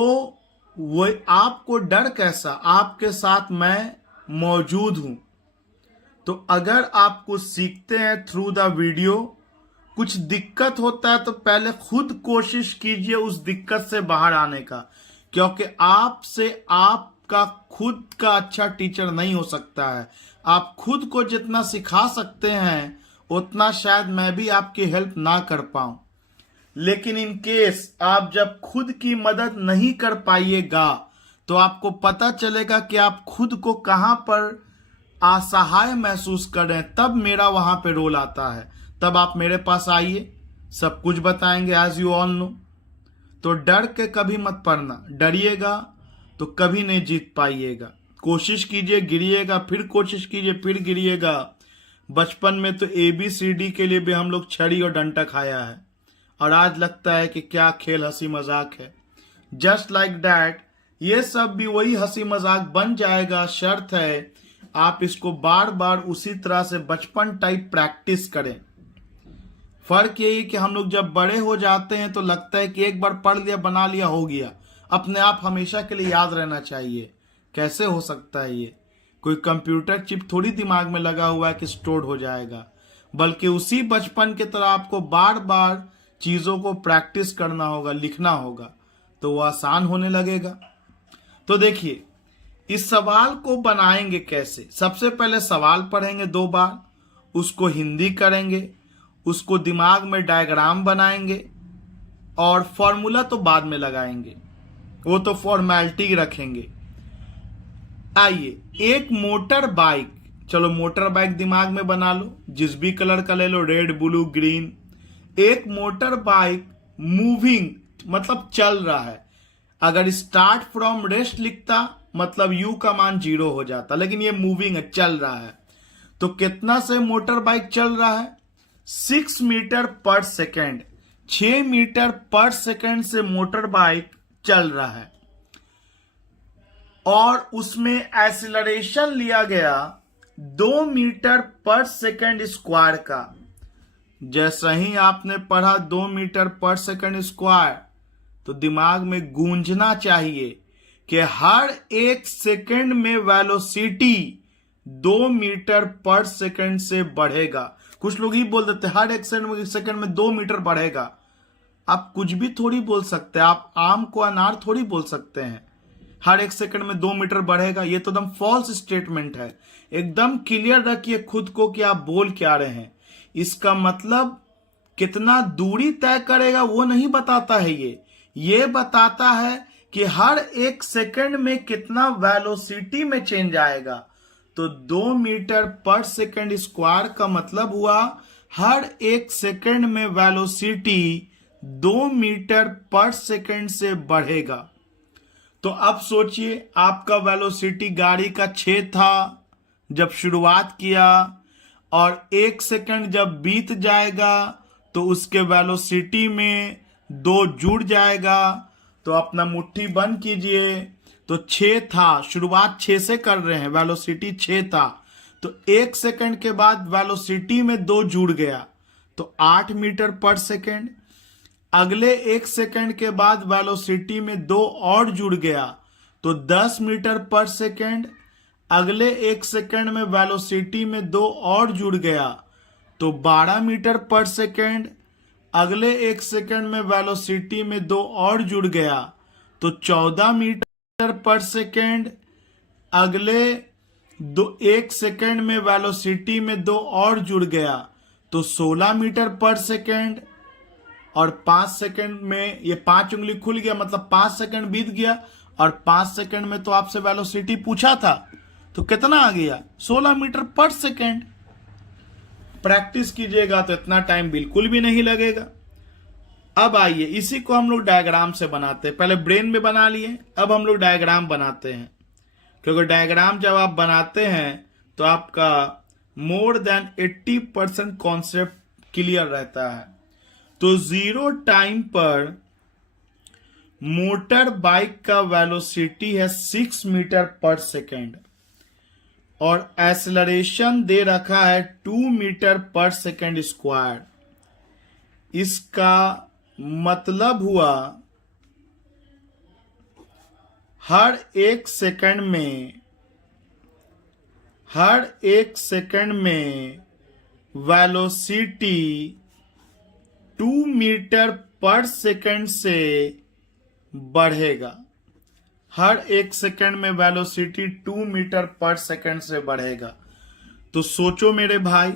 वो आपको डर कैसा? आपके साथ मैं मौजूद हूं। तो अगर आप कुछ सीखते हैं थ्रू द वीडियो, कुछ दिक्कत होता है तो पहले खुद कोशिश कीजिए उस दिक्कत से बाहर आने का, क्योंकि आपसे आपका खुद का अच्छा टीचर नहीं हो सकता है। आप खुद को जितना सिखा सकते हैं उतना शायद मैं भी आपकी हेल्प ना कर पाऊं। लेकिन इन केस आप जब खुद की मदद नहीं कर पाइएगा तो आपको पता चलेगा कि आप खुद को कहां पर असहाय महसूस कर रहे हैं, तब मेरा वहां पे रोल आता है। तब आप मेरे पास आइए, सब कुछ बताएंगे, एज यू ऑल नो। तो डर के कभी मत पड़ना। डरिएगा तो कभी नहीं जीत पाइएगा। कोशिश कीजिए, गिरिएगा, फिर कोशिश कीजिए, फिर गिरिएगा। बचपन में तो ABCD के लिए भी हम लोग छड़ी और डंडा खाया है। और आज लगता है कि क्या खेल हंसी मजाक है। जस्ट लाइक दैट ये सब भी वही हंसी मजाक बन जाएगा, शर्त है आप इसको बार बार उसी तरह से बचपन टाइप प्रैक्टिस करें। फर्क यही कि हम लोग जब बड़े हो जाते हैं तो लगता है कि एक बार पढ़ लिया, बना लिया, हो गया, अपने आप हमेशा के लिए याद रहना चाहिए। कैसे हो सकता है ये? कोई कंप्यूटर चिप थोड़ी दिमाग में लगा हुआ है कि स्टोर हो जाएगा, बल्कि उसी बचपन की तरह आपको बार बार चीजों को प्रैक्टिस करना होगा, लिखना होगा, तो वो आसान होने लगेगा। तो देखिए इस सवाल को बनाएंगे कैसे। सबसे पहले सवाल पढ़ेंगे 2 बार, उसको हिंदी करेंगे, उसको दिमाग में डायग्राम बनाएंगे और फॉर्मूला तो बाद में लगाएंगे, वो तो फॉर्मेलिटी रखेंगे। आइए, एक मोटर बाइक, चलो मोटर बाइक दिमाग में बना लो, जिस भी कलर का ले लो, रेड, ब्लू, ग्रीन। एक मोटर बाइक मूविंग मतलब चल रहा है। अगर स्टार्ट फ्रॉम रेस्ट लिखता मतलब यू का मान 0 हो जाता, लेकिन ये मूविंग है, चल रहा है। तो कितना से मोटर बाइक चल रहा है? 6 metre per second, 6 metre per second से मोटर बाइक चल रहा है। और उसमें एक्सीलरेशन लिया गया 2 मीटर पर सेकेंड स्क्वायर का। जैसा ही आपने पढ़ा 2 मीटर पर सेकेंड स्क्वायर, तो दिमाग में गूंजना चाहिए कि हर 1 सेकेंड में वेलोसिटी 2 मीटर पर सेकेंड से बढ़ेगा। कुछ लोग ही बोल देते हर 1 सेकेंड में 2 मीटर बढ़ेगा। आप कुछ भी थोड़ी बोल सकते हैं, आप आम को अनार थोड़ी बोल सकते हैं। हर 1 सेकंड में 2 मीटर बढ़ेगा, ये तो एकदम फॉल्स स्टेटमेंट है। एकदम क्लियर रखिए खुद को कि आप बोल क्या रहे हैं। इसका मतलब कितना दूरी तय करेगा वो नहीं बताता है, ये बताता है कि हर 1 सेकंड में कितना वेलोसिटी में चेंज आएगा। तो 2 मीटर पर सेकंड स्क्वायर का मतलब हुआ हर 1 सेकंड में वेलोसिटी 2 मीटर पर सेकंड से बढ़ेगा। तो अब सोचिए, आपका वेलोसिटी गाड़ी का 6 था जब शुरुआत किया, और 1 सेकंड जब बीत जाएगा तो उसके वेलोसिटी में 2 जुड़ जाएगा। तो अपना मुट्ठी बंद कीजिए। तो 6 था, शुरुआत 6 से कर रहे हैं, वेलोसिटी 6 था, तो 1 सेकंड के बाद वेलोसिटी में 2 जुड़ गया तो 8 मीटर पर सेकंड। अगले 1 सेकंड के बाद वेलोसिटी में 2 और जुड़ गया तो 10 मीटर पर सेकंड। अगले 1 सेकंड में वेलोसिटी में 2 और जुड़ गया तो 12 मीटर पर सेकंड। अगले 1 सेकंड में वेलोसिटी में 2 और जुड़ गया तो 14 मीटर पर सेकंड। अगले 1 सेकंड में वेलोसिटी में 2 और जुड़ गया तो 16 मीटर पर सेकंड। और 5 सेकंड में ये 5 उंगली खुल गया, मतलब 5 सेकंड बीत गया, और 5 सेकंड में तो आपसे वेलोसिटी पूछा था तो कितना आ गया? 16 मीटर पर सेकंड। प्रैक्टिस कीजिएगा तो इतना टाइम बिल्कुल भी नहीं लगेगा। अब आइए इसी को हम लोग डायग्राम से बनाते हैं। पहले ब्रेन में बना लिए, अब हम लोग डायग्राम बनाते हैं, क्योंकि डायग्राम जब आप बनाते हैं तो आपका मोर देन 80% कॉन्सेप्ट क्लियर रहता है। तो 0 टाइम पर मोटर बाइक का वेलोसिटी है 6 मीटर पर सेकेंड और एक्सेलरेशन दे रखा है 2 मीटर पर सेकेंड स्क्वायर। इसका मतलब हुआ हर 1 सेकंड में वेलोसिटी 2 मीटर पर सेकंड से बढ़ेगा। हर 1 सेकंड में वेलोसिटी 2 मीटर पर सेकंड से बढ़ेगा। तो सोचो मेरे भाई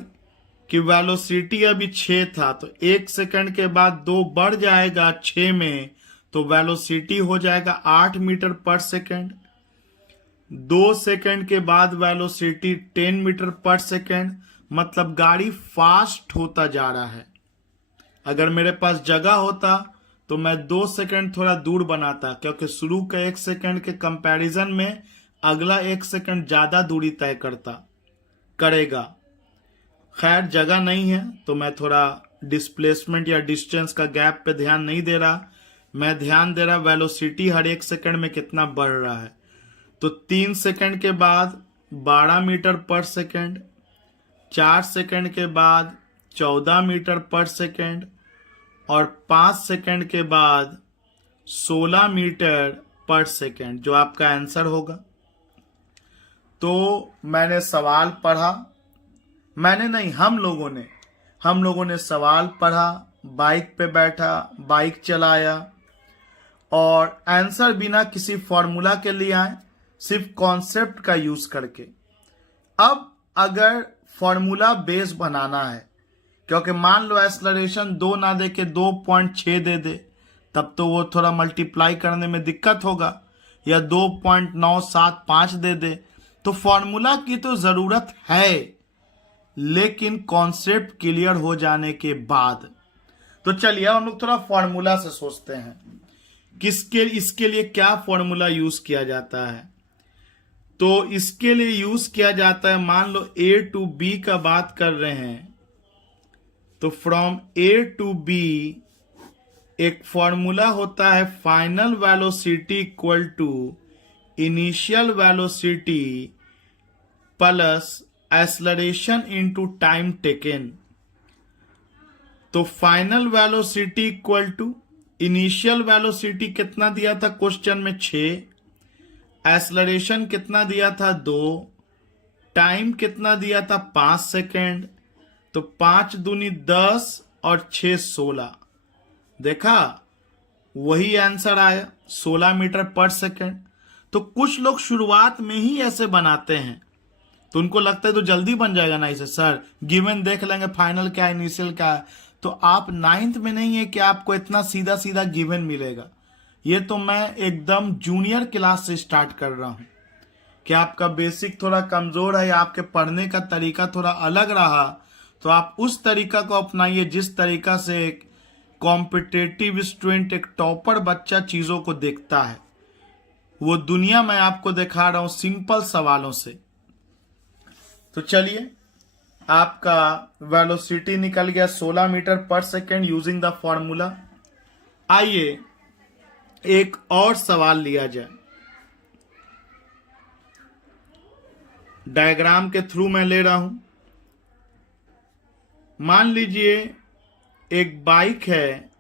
कि वेलोसिटी अभी 6 था, तो 1 सेकंड के बाद 2 बढ़ जाएगा 6 में, तो वेलोसिटी हो जाएगा 8 मीटर पर सेकंड। 2 सेकंड के बाद वेलोसिटी 10 मीटर पर सेकंड, मतलब गाड़ी फास्ट होता जा रहा है। अगर मेरे पास जगह होता तो मैं 2 सेकंड थोड़ा दूर बनाता, क्योंकि शुरू का 1 सेकंड के कंपैरिजन में अगला 1 सेकंड ज्यादा दूरी तय करेगा। खैर जगह नहीं है तो मैं थोड़ा डिस्प्लेसमेंट या डिस्टेंस का गैप पे ध्यान नहीं दे रहा, मैं ध्यान दे रहा वेलोसिटी हर एक सेकंड में कितना बढ़ रहा है। तो 3 सेकंड के बाद 12 मीटर पर सेकंड, 4 सेकंड के बाद 14 मीटर पर सेकंड और 5 सेकंड के बाद 16 मीटर पर सेकंड, जो आपका आंसर होगा। तो मैंने सवाल पढ़ा, मैंने नहीं, हम लोगों ने सवाल पढ़ा, बाइक पे बैठा, बाइक चलाया और आंसर बिना किसी फॉर्मूला के लिए आए, सिर्फ कॉन्सेप्ट का यूज करके। अब अगर फॉर्मूला बेस बनाना है, क्योंकि मान लो एक्सेलरेशन 2 ना दे के 2.6 दे दे, तब तो वो थोड़ा मल्टीप्लाई करने में दिक्कत होगा, या 2.975 दे दे, तो फॉर्मूला की तो जरूरत है, लेकिन कॉन्सेप्ट क्लियर हो जाने के बाद। तो चलिए हम लोग थोड़ा फॉर्मूला से सोचते हैं, इसके लिए क्या फॉर्मूला यूज किया जाता है। तो इसके लिए यूज किया जाता है, मान लो A to B का बात कर रहे हैं, तो फ्रॉम A to B एक फॉर्मूला होता है final velocity equal to initial velocity plus acceleration into time taken. तो final velocity equal to initial velocity कितना दिया था क्वेश्चन में 6, एक्सेलरेशन कितना दिया था 2, टाइम कितना दिया था 5 सेकेंड, तो 5 दूनी 10 और 6 16, देखा वही आंसर आया 16 मीटर पर सेकेंड। तो कुछ लोग शुरुआत में ही ऐसे बनाते हैं, तो उनको लगता है तो जल्दी बन जाएगा ना इसे, सर गिवन देख लेंगे फाइनल क्या इनिशियल क्या है। तो आप 9th में नहीं है कि आपको इतना सीधा सीधा गिवन मिलेगा, ये तो मैं एकदम जूनियर क्लास से स्टार्ट कर रहा हूं कि आपका बेसिक थोड़ा कमजोर है, आपके पढ़ने का तरीका थोड़ा अलग रहा, तो आप उस तरीका को अपनाइए जिस तरीका से एक कॉम्पिटेटिव स्टूडेंट, एक टॉपर बच्चा चीजों को देखता है। वो दुनिया मैं आपको दिखा रहा हूं सिंपल सवालों से। तो चलिए, आपका वेलोसिटी निकल गया 16 metre per second using the formula. आइए एक और सवाल लिया जाए, डायग्राम के थ्रू मैं ले रहा हूं। मान लीजिए एक बाइक है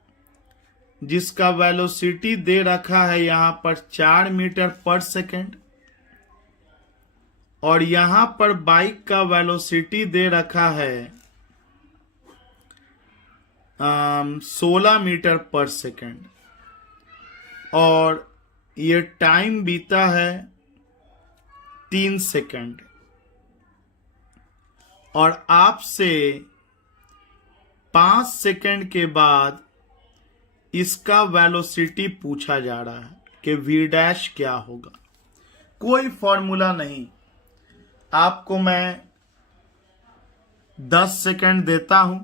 जिसका वेलोसिटी दे रखा है यहां पर 4 मीटर पर सेकेंड, और यहां पर बाइक का वेलोसिटी दे रखा है 16 मीटर पर सेकेंड, और ये टाइम बीता है 3 सेकेंड, और आपसे 5 सेकेंड के बाद इसका वेलोसिटी पूछा जा रहा है कि v डैश क्या होगा। कोई फॉर्मूला नहीं, आपको मैं 10 सेकेंड देता हूं,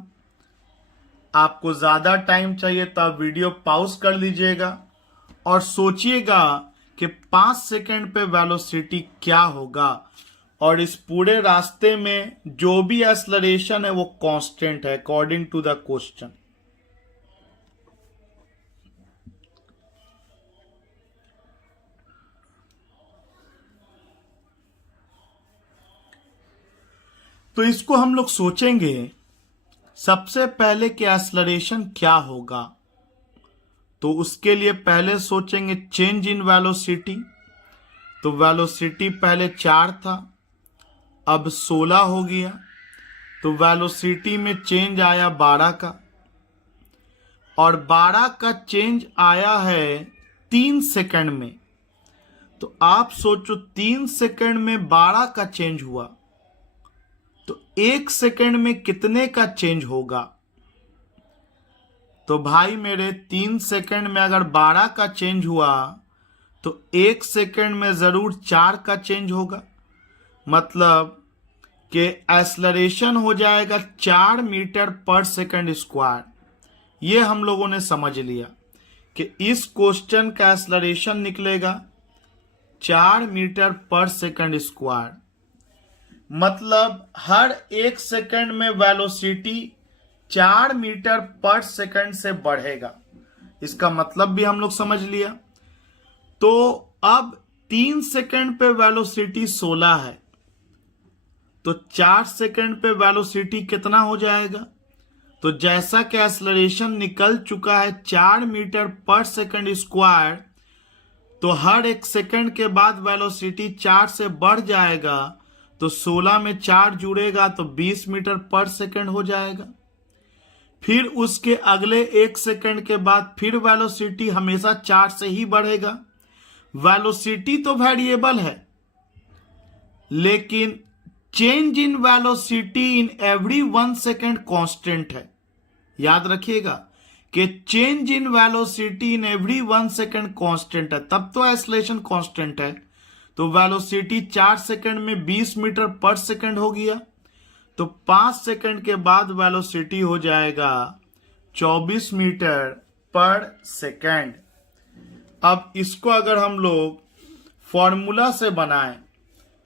आपको ज्यादा टाइम चाहिए तो आप वीडियो पॉज कर लीजिएगा और सोचिएगा कि 5 सेकेंड पे वेलोसिटी क्या होगा, और इस पूरे रास्ते में जो भी एक्सेलरेशन है वो कांस्टेंट है अकॉर्डिंग टू द क्वेश्चन। तो इसको हम लोग सोचेंगे सबसे पहले कि एक्सेलरेशन क्या होगा, तो उसके लिए पहले सोचेंगे चेंज इन वेलोसिटी। तो वेलोसिटी पहले 4 था, अब 16 हो गया, तो वेलोसिटी में चेंज आया 12 का, और 12 का चेंज आया है 3 सेकंड में। तो आप सोचो 3 सेकंड में 12 का चेंज हुआ, तो 1 सेकंड में कितने का चेंज होगा। तो भाई मेरे 3 सेकंड में अगर 12 का चेंज हुआ तो 1 सेकंड में जरूर 4 का चेंज होगा, मतलब कि एक्सेलरेशन हो जाएगा 4 मीटर पर सेकंड स्क्वायर। ये हम लोगों ने समझ लिया कि इस क्वेश्चन का एक्सेलरेशन निकलेगा 4 मीटर पर सेकंड स्क्वायर, मतलब हर 1 सेकंड में वेलोसिटी 4 मीटर पर सेकंड से बढ़ेगा। इसका मतलब भी हम लोग समझ लिया। तो अब 3 सेकंड पे वेलोसिटी 16 है, तो 4 सेकंड पे वेलोसिटी कितना हो जाएगा? तो जैसा कि एक्सेलरेशन निकल चुका है 4 मीटर पर सेकंड स्क्वायर, तो हर 1 सेकंड के बाद वेलोसिटी 4 से बढ़ जाएगा, तो 16 में 4 जुड़ेगा तो 20 मीटर पर सेकंड हो जाएगा। फिर उसके अगले 1 सेकंड के बाद फिर वेलोसिटी हमेशा 4 से ही बढ़ेगा। वेलोसिटी तो वेरिएबल है, लेकिन change in velocity in every 1 second constant है। याद रखिएगा कि change in velocity in every 1 second constant है, तब तो एक्सेलरेशन कांस्टेंट है। तो वेलोसिटी 4 सेकंड में 20 मीटर पर सेकंड हो गया, तो 5 सेकंड के बाद वेलोसिटी हो जाएगा 24 मीटर पर सेकंड। अब इसको अगर हम लोग फॉर्मूला से बनाएं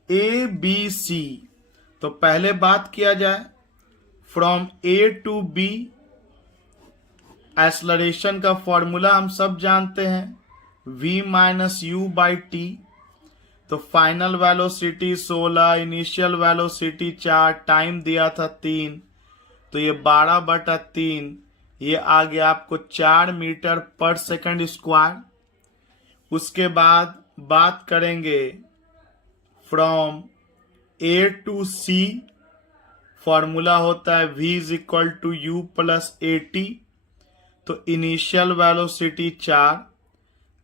ए बी सी, तो पहले बात किया जाए from A to B. Acceleration का फॉर्मूला हम सब जानते हैं, v minus u by t. तो final velocity 16, initial velocity 4, time दिया था 3, तो ये 12/3, ये आ गया आपको 4 मीटर पर सेकंड स्क्वायर। उसके बाद बात करेंगे from A to C, formula होता है v is equal to you plus A T. तो इनिशियल वेलोसिटी 4,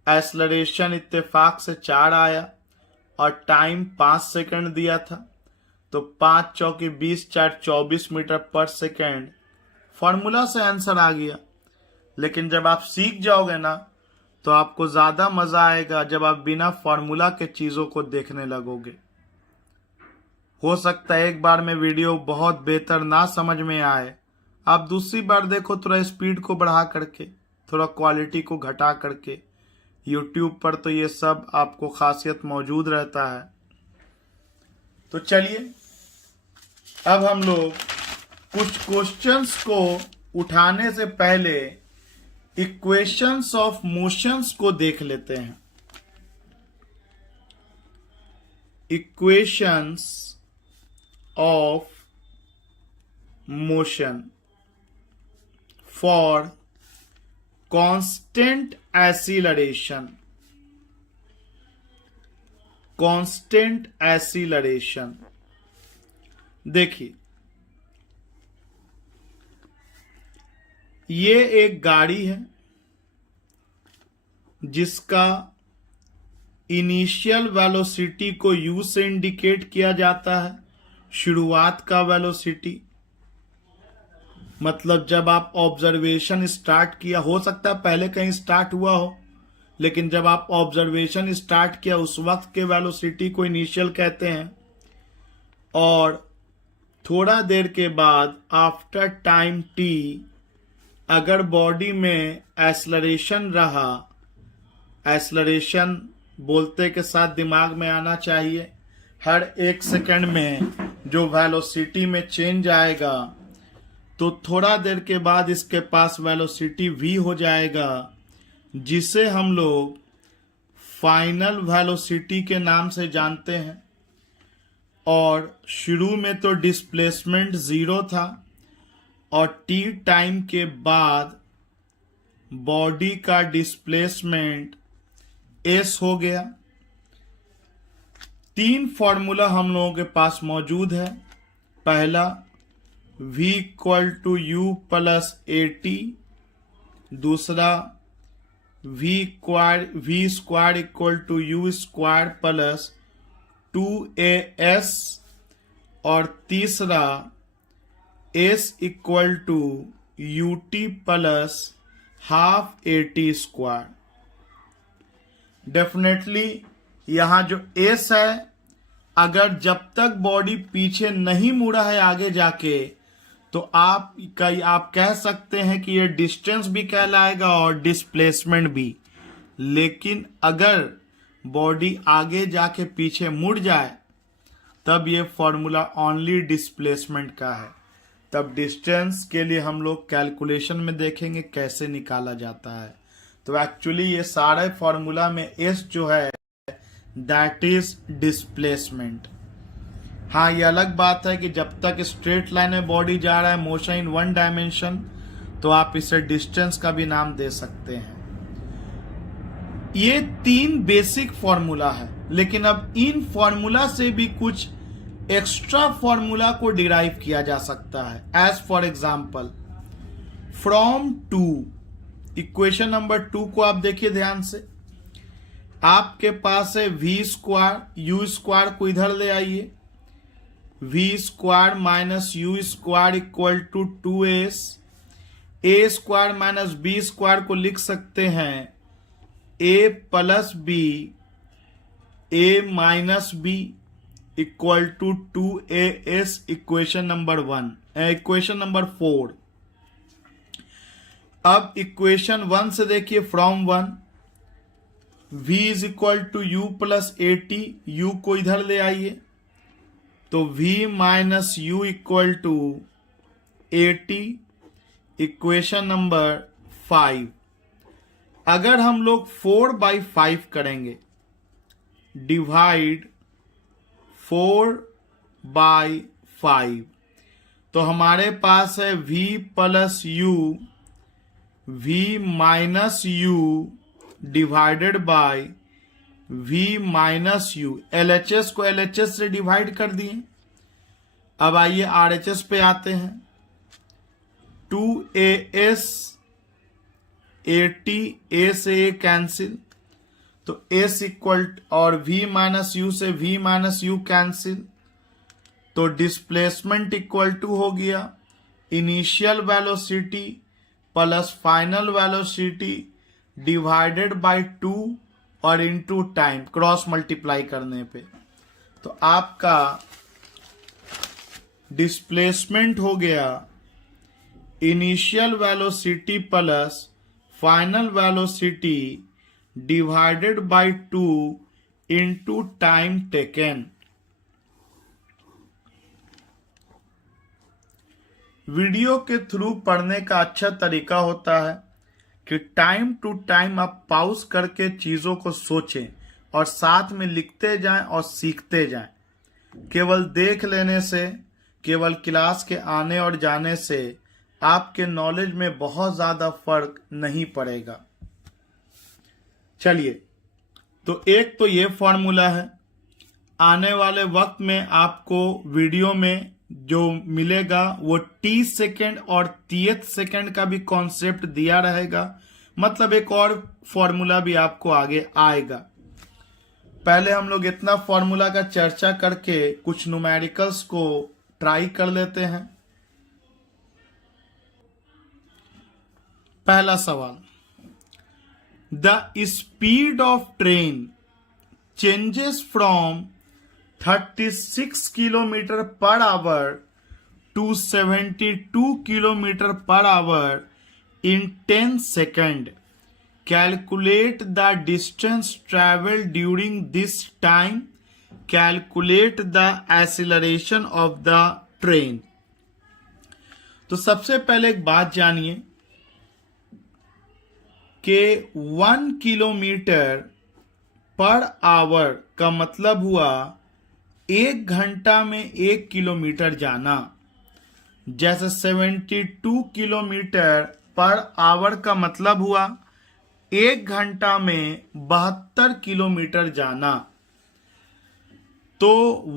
एक्सेलरेशन इत्तेफाक से 4 आया और टाइम 5 सेकंड दिया था, तो 5 चौकी 20, 4 24 मीटर पर सेकंड। फॉर्मूला से आंसर आ गया। लेकिन जब आप सीख जाओगे ना, तो आपको ज्यादा मजा आएगा जब आप बिना फॉर्मूला के चीजों को देखने लगोगे। हो सकता है एक बार में वीडियो बहुत बेहतर ना समझ में आए, आप दूसरी बार देखो थोड़ा स्पीड को बढ़ा करके, थोड़ा क्वालिटी को घटा करके। YouTube पर तो ये सब आपको खासियत मौजूद रहता है। तो चलिए अब हम लोग कुछ क्वेश्चंस को उठाने से पहले इक्वेशंस ऑफ मोशंस को देख लेते हैं। Equations of motion for constant acceleration. Constant acceleration देखिए, ये एक गाड़ी है जिसका इनिशियल वेलोसिटी को u से इंडिकेट किया जाता है, शुरुआत का वेलोसिटी। मतलब जब आप ऑब्जर्वेशन स्टार्ट किया, हो सकता है पहले कहीं स्टार्ट हुआ हो, लेकिन जब आप ऑब्जर्वेशन स्टार्ट किया उस वक्त के वेलोसिटी को इनिशियल कहते हैं। और थोड़ा देर के बाद आफ्टर टाइम t, अगर बॉडी में एक्सेलरेशन रहा, एक्सेलरेशन बोलते के साथ दिमाग में आना चाहिए, हर 1 सेकंड में जो वेलोसिटी में चेंज आएगा, तो थोड़ा देर के बाद इसके पास वेलोसिटी v हो जाएगा, जिसे हम लोग फाइनल वेलोसिटी के नाम से जानते हैं। और शुरू में तो डिस्प्लेसमेंट 0 था, और t टाइम के बाद बॉडी का डिस्प्लेसमेंट s हो गया। 3 फॉर्मूला हम लोगों के पास मौजूद है। पहला v equal to you plus A T, दूसरा v square equal to U square plus 2as, और तीसरा s equal to U T plus half A T square. Definitely यहां जो s है, अगर जब तक बॉडी पीछे नहीं मुड़ा है आगे जाके, तो आप कह सकते हैं कि ये डिस्टेंस भी कहलाएगा और डिस्प्लेसमेंट भी। लेकिन अगर बॉडी आगे जाके पीछे मुड़ जाए, तब ये फॉर्मूला ओनली डिस्प्लेसमेंट का है। तब डिस्टेंस के लिए हम लोग कैलकुलेशन में देखेंगे कैसे निकाला जाता है। तो एक्चुअली ये सारे फॉर्मूला में एस जो है दैट इज डिस्प्लेसमेंट। हाँ, ये अलग बात है कि जब तक स्ट्रेट लाइन में बॉडी जा रहा है मोशन इन वन डायमेंशन, तो आप इसे डिस्टेंस का भी नाम दे सकते हैं। ये 3 बेसिक फॉर्मूला है, लेकिन अब इन फॉर्मूला से भी कुछ एक्स्ट्रा फॉर्मूला को डिराइव किया जा सकता है। As for example from 2, equation number 2 को आप देखिए ध्यान से। आपके पास है वी स्क्वायर, यू स्क्वायर को इधर ले आइए, v square minus u square equal to 2s, a square minus b square को लिख सकते हैं a plus b, a minus b equal to 2as, equation number 1, equation number 4। अब इक्वेशन 1 से देखिए from 1, v is equal to you plus A t, u को इधर ले आइए तो v minus u equal to a t, equation number 5। अगर हम लोग 4/5 करेंगे, डिवाइड 4/5, तो हमारे पास है v plus you, v minus you divided by v minus you. LHS को LHS से डिवाइड कर दिए। अब आइए RHS पे आते हैं। 2as, 80, a से a कैंसिल, तो s इक्वल और v माइनस यू से v माइनस यू कैंसिल, तो डिस्प्लेसमेंट इक्वल टू हो गया initial velocity plus final velocity divided by 2 और इनटू टाइम, क्रॉस मल्टीप्लाई करने पे। तो आपका डिस्प्लेसमेंट हो गया initial velocity plus final velocity divided by 2 into time taken. Video के थ्रू पढ़ने का अच्छा तरीका होता है कि टाइम टू टाइम आप पॉज करके चीजों को सोचें और साथ में लिखते जाएं और सीखते जाएं। केवल देख लेने से, केवल क्लास के आने और जाने से आपके नॉलेज में बहुत ज्यादा फर्क नहीं पड़ेगा। चलिए, तो एक तो ये फॉर्मूला है। आने वाले वक्त में आपको वीडियो में जो मिलेगा वो 30 सेकेंड और 30 सेकेंड का भी कॉन्सेप्ट दिया रहेगा, मतलब एक और फॉर्मूला भी आपको आगे आएगा। पहले हम लोग इतना फॉर्मूला का चर्चा करके कुछ न्यूमेरिकल्स को ट्राई कर लेते हैं। पहला सवाल, the speed of train changes from 36 kilometre per hour to 72 kilometre per hour in 10 seconds. Calculate the distance traveled during this time. Calculate the acceleration of the train. तो सबसे पहले एक बात जानिए कि 1 किलोमीटर पर आवर का मतलब हुआ 1 घंटा में 1 किलोमीटर जाना। जैसे 72 किलोमीटर पर आवर का मतलब हुआ 1 घंटा में 72 किलोमीटर जाना। तो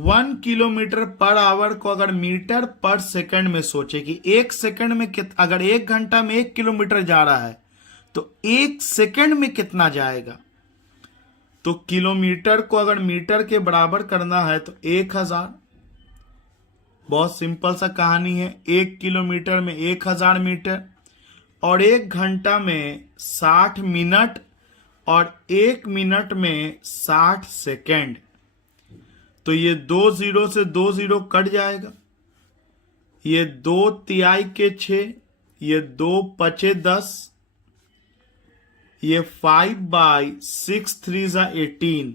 1 किलोमीटर पर आवर को अगर मीटर पर सेकंड में सोचे कि 1 सेकंड में अगर 1 घंटा में 1 किलोमीटर जा रहा है तो 1 सेकंड में कितना जाएगा। तो किलोमीटर को अगर मीटर के बराबर करना है तो 1000। बहुत सिंपल सा कहानी है। 1 किलोमीटर में 1000 मीटर और 1 घंटा में 60 मिनट और 1 मिनट में 60 सेकेंड। तो ये 2 जीरो से 2 जीरो कट जाएगा। ये 2 तिहाई के 6, ये 2 पचे 10, ये 5/6 3 जा 18,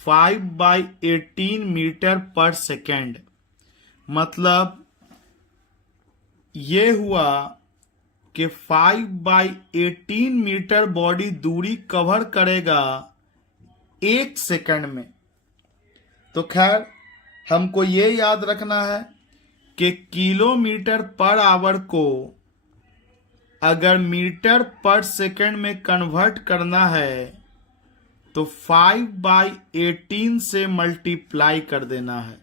5/18 मीटर पर सेकेंड। मतलब ये हुआ कि 5/18 मीटर बॉडी दूरी कवर करेगा 1 सेकंड में। तो खैर हमको ये याद रखना है कि किलोमीटर पर आवर को अगर मीटर पर सेकंड में कन्वर्ट करना है तो 5/18 से मल्टीप्लाई कर देना है,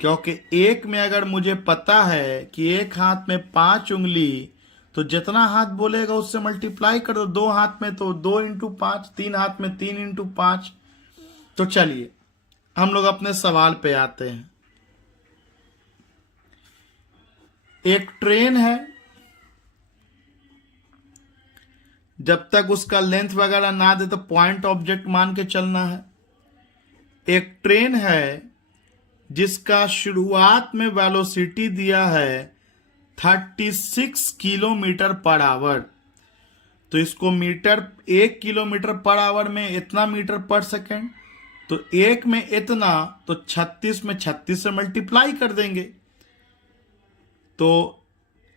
क्योंकि एक में अगर मुझे पता है कि एक हाथ में 5 उंगली, तो जितना हाथ बोलेगा उससे मल्टीप्लाई कर दो। 2 हाथ में तो 2 इंटू 5, 3 हाथ में 3 इंटू 5। तो चलिए हम लोग अपने सवाल पे आते हैं। एक ट्रेन है, जब तक उसका लेंथ वगैरह ना दे तो पॉइंट ऑब्जेक्ट मान के चलना है। एक ट्रेन है जिसका शुरुआत में वेलोसिटी दिया है 36 किलोमीटर पर आवर। तो इसको मीटर, 1 किलोमीटर पर आवर में इतना मीटर पर सेकेंड, तो एक में इतना, तो 36 में 36 से मल्टीप्लाई कर देंगे। तो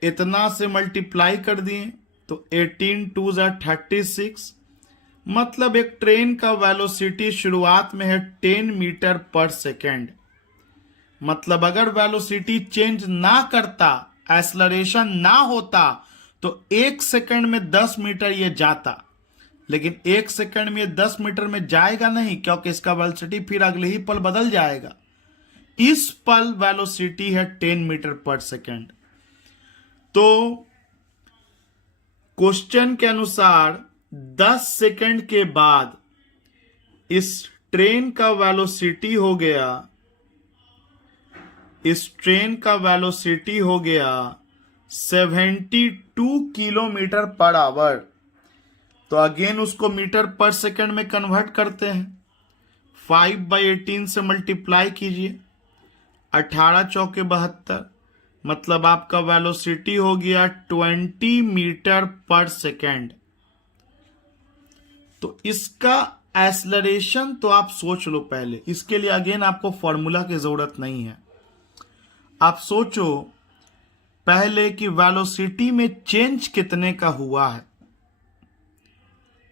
इतना से मल्टीप्लाई कर दिए तो 18 2 36, मतलब एक ट्रेन का वेलोसिटी शुरुआत में है 10 मीटर पर सेकेंड। मतलब अगर वेलोसिटी चेंज ना करता, एक्सेलरेशन ना होता, तो 1 सेकंड में 10 मीटर ये जाता, लेकिन 1 सेकंड में 10 मीटर में जाएगा नहीं, क्योंकि इसका वेलोसिटी फिर अगले ही पल बदल जाएगा। इस पल वेलोसिटी है 10 मीटर पर सेकंड। तो क्वेश्चन के अनुसार 10 सेकंड के बाद इस ट्रेन का वेलोसिटी हो गया, इस ट्रेन का वेलोसिटी हो गया 72 किलोमीटर पर आवर। तो अगेन उसको मीटर पर सेकंड में कन्वर्ट करते हैं। 5/18 से मल्टीप्लाई कीजिए, 18 चौके 72, मतलब आपका वेलोसिटी हो गया 20 मीटर पर सेकंड। तो इसका एक्सेलरेशन तो आप सोच लो पहले, इसके लिए अगेन आपको फॉर्मूला की जरूरत नहीं है। आप सोचो पहले कि वेलोसिटी में चेंज कितने का हुआ है।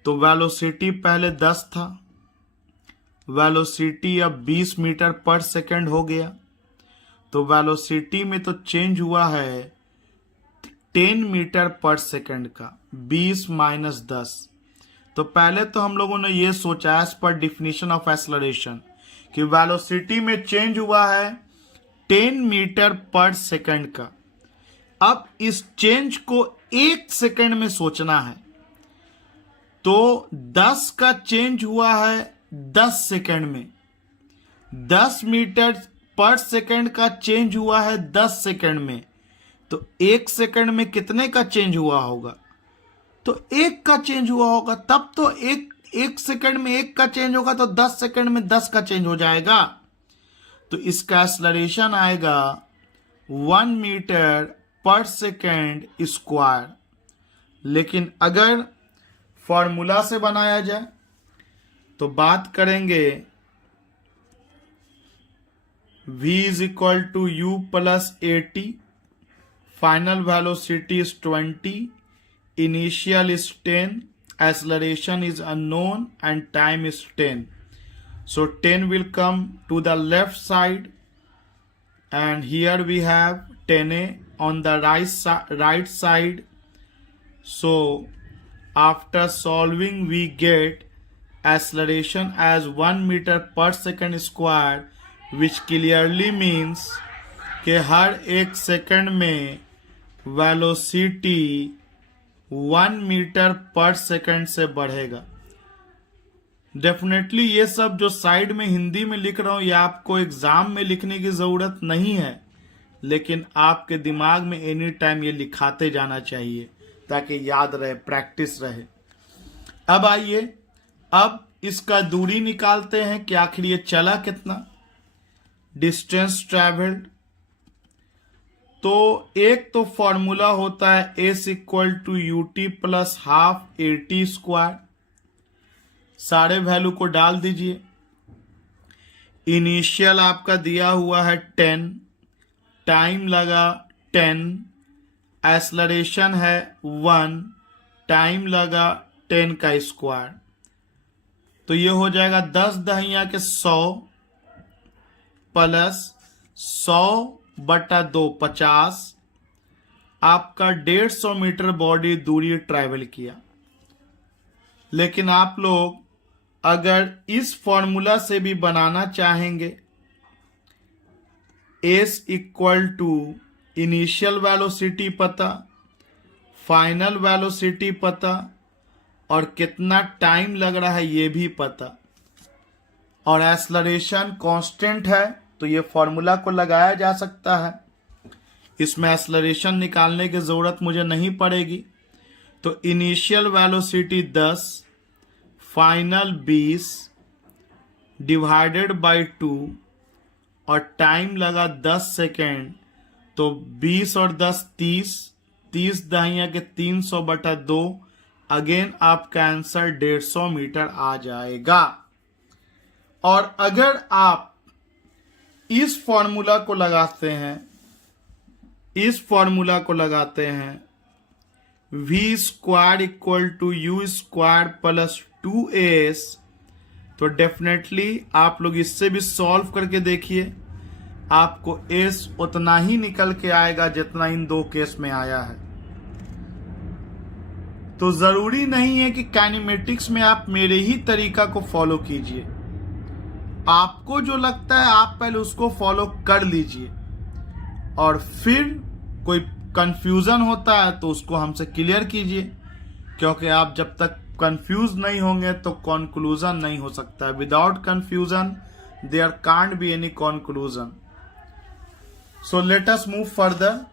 तो वेलोसिटी पहले 10 था, वेलोसिटी अब 20 मीटर पर सेकंड हो गया। तो वेलोसिटी में तो चेंज हुआ है 10 मीटर पर सेकंड का, 20 माइनस 10। तो पहले तो हम लोगों ने ये सोचा as per definition of acceleration कि वेलोसिटी में चेंज हुआ है 10 मीटर पर सेकंड का। अब इस चेंज को 1 सेकंड में सोचना है। तो 10 का चेंज हुआ है 10 सेकंड में, 10 मीटर पर सेकंड का चेंज हुआ है 10 सेकंड में। तो 1 सेकंड में कितने का चेंज हुआ होगा? तो 1 का चेंज हुआ होगा। तब तो एक सेकंड में 1 का चेंज होगा, तो 10 सेकंड में 10 का चेंज हो जाएगा। तो इसका एक्सेलरेशन आएगा 1 मीटर पर सेकेंड स्क्वायर। लेकिन अगर फॉर्मूला से बनाया जाए तो बात करेंगे v is equal to you plus 80, final velocity is 20, initial is 10, acceleration is unknown and time is 10. So 10 will come to the left side, and here we have 10a on the right side. So after solving we get acceleration as 1 meter per second square, which clearly means कि हर 1 second में velocity 1 metre per second से बढ़ेगा। Definitely ये सब जो side में हिंदी में लिख रहा हूं, ये आपको एग्जाम में लिखने की जरूरत नहीं है, लेकिन आपके दिमाग में एनी टाइम ये लिखाते जाना चाहिए ताकि याद रहे, प्रैक्टिस रहे। अब आइए, अब इसका दूरी निकालते हैं कि आखिर ये चला कितना, डिस्टेंस ट्रेवल्ड। तो एक तो फॉर्मूला होता है S equal to U T plus half A T square. सारे वैल्यू को डाल दीजिए। इनिशियल आपका दिया हुआ है 10, टाइम लगा 10, एक्सलरेशन है 1, टाइम लगा 10 का स्क्वायर, तो ये हो जाएगा 10 दहिया के 100 प्लस 100/2 50। आपका 150 मीटर बॉडी दूरी ट्रैवल किया। लेकिन आप लोग अगर इस फॉर्मूला से भी बनाना चाहेंगे, S equal to initial velocity पता, फाइनल वेलोसिटी पता, और कितना टाइम लग रहा है ये भी पता, और एक्सलरेशन कांस्टेंट है, तो ये फॉर्मूला को लगाया जा सकता है। इसमें एक्सलरेशन निकालने की जरूरत मुझे नहीं पड़ेगी। तो initial velocity 10, final 20 divided by 2, और टाइम लगा 10 सेकेंड, तो 20 और 10 30, 30 दहिया के 300/2। अगेन आपका आंसर 150 मीटर आ जाएगा। और अगर आप इस फॉर्मूला को लगाते हैं, v square equal to U square plus 2s, तो डेफिनेटली आप लोग इससे भी सॉल्व करके देखिए, आपको s उतना ही निकल के आएगा जितना इन दो केस में आया है। तो जरूरी नहीं है कि काइनेमेटिक्स में आप मेरे ही तरीका को फॉलो कीजिए। आपको जो लगता है आप पहले उसको फॉलो कर लीजिए, और फिर कोई कंफ्यूजन होता है तो उसको हमसे क्लियर कीजिए, क्योंकि आप जब तक कंफ्यूज नहीं होंगे तो कंक्लूजन नहीं हो सकता है। Without confusion there can't be any conclusion. So let us move further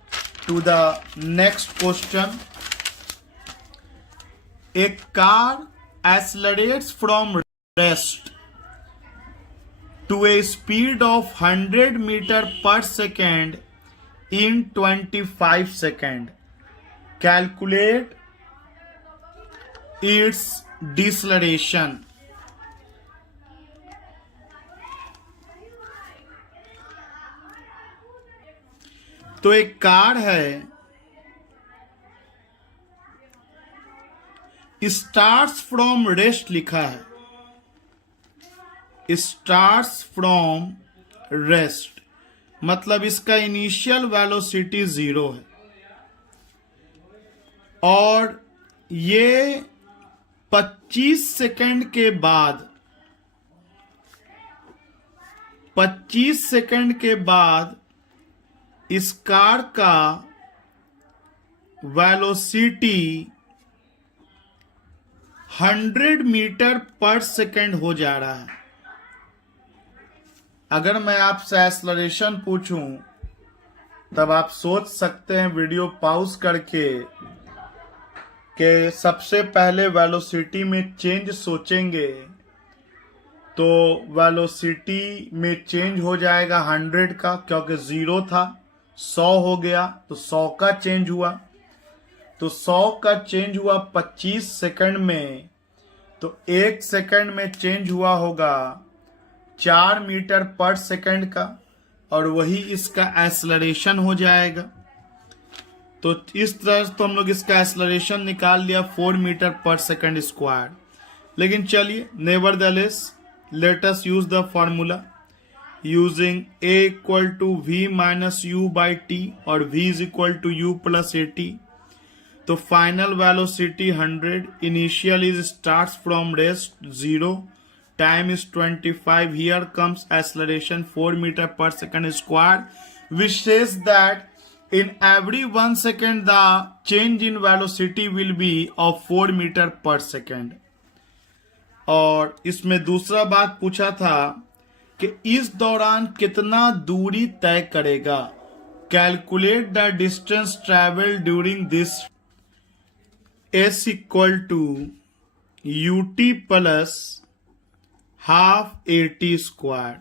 to the next question. A car accelerates from rest to a speed of 100 meters per second in 25 seconds. Calculate its deceleration. तो एक car है, starts from rest लिखा है, starts from rest मतलब इसका initial velocity 0 है, और ये 25 सेकंड के बाद 25 सेकंड के बाद इस कार का वेलोसिटी 100 मीटर पर सेकंड हो जा रहा है। अगर मैं आपसे एक्सलरेशन पूछूं तब आप सोच सकते हैं वीडियो पॉज करके कि सबसे पहले वेलोसिटी में चेंज सोचेंगे तो वेलोसिटी में चेंज हो जाएगा 100 का, क्योंकि 0 था 100 हो गया तो 100 का चेंज हुआ, तो 100 का चेंज हुआ 25 सेकंड में, तो 1 सेकंड में चेंज हुआ होगा 4 मीटर पर सेकंड का, और वही इसका एक्सलरेशन हो जाएगा। तो इस तरह से तो हम लोग इसका एक्सलरेशन निकाल लिया 4 मीटर पर सेकंड स्क्वायर। लेकिन चलिए nevertheless let us use the formula using a equal to v minus u by t और v is equal to you plus A T. तो final velocity 100, initial is starts from rest 0, time is 25, here comes acceleration 4 metre per second square, which says that in every 1 second the change in velocity will be of 4 meter per second। और इसमें दूसरा बात पूछा था कि इस दौरान कितना दूरी तय करेगा। Calculate the distance travel during this, s equal to ut plus half at square.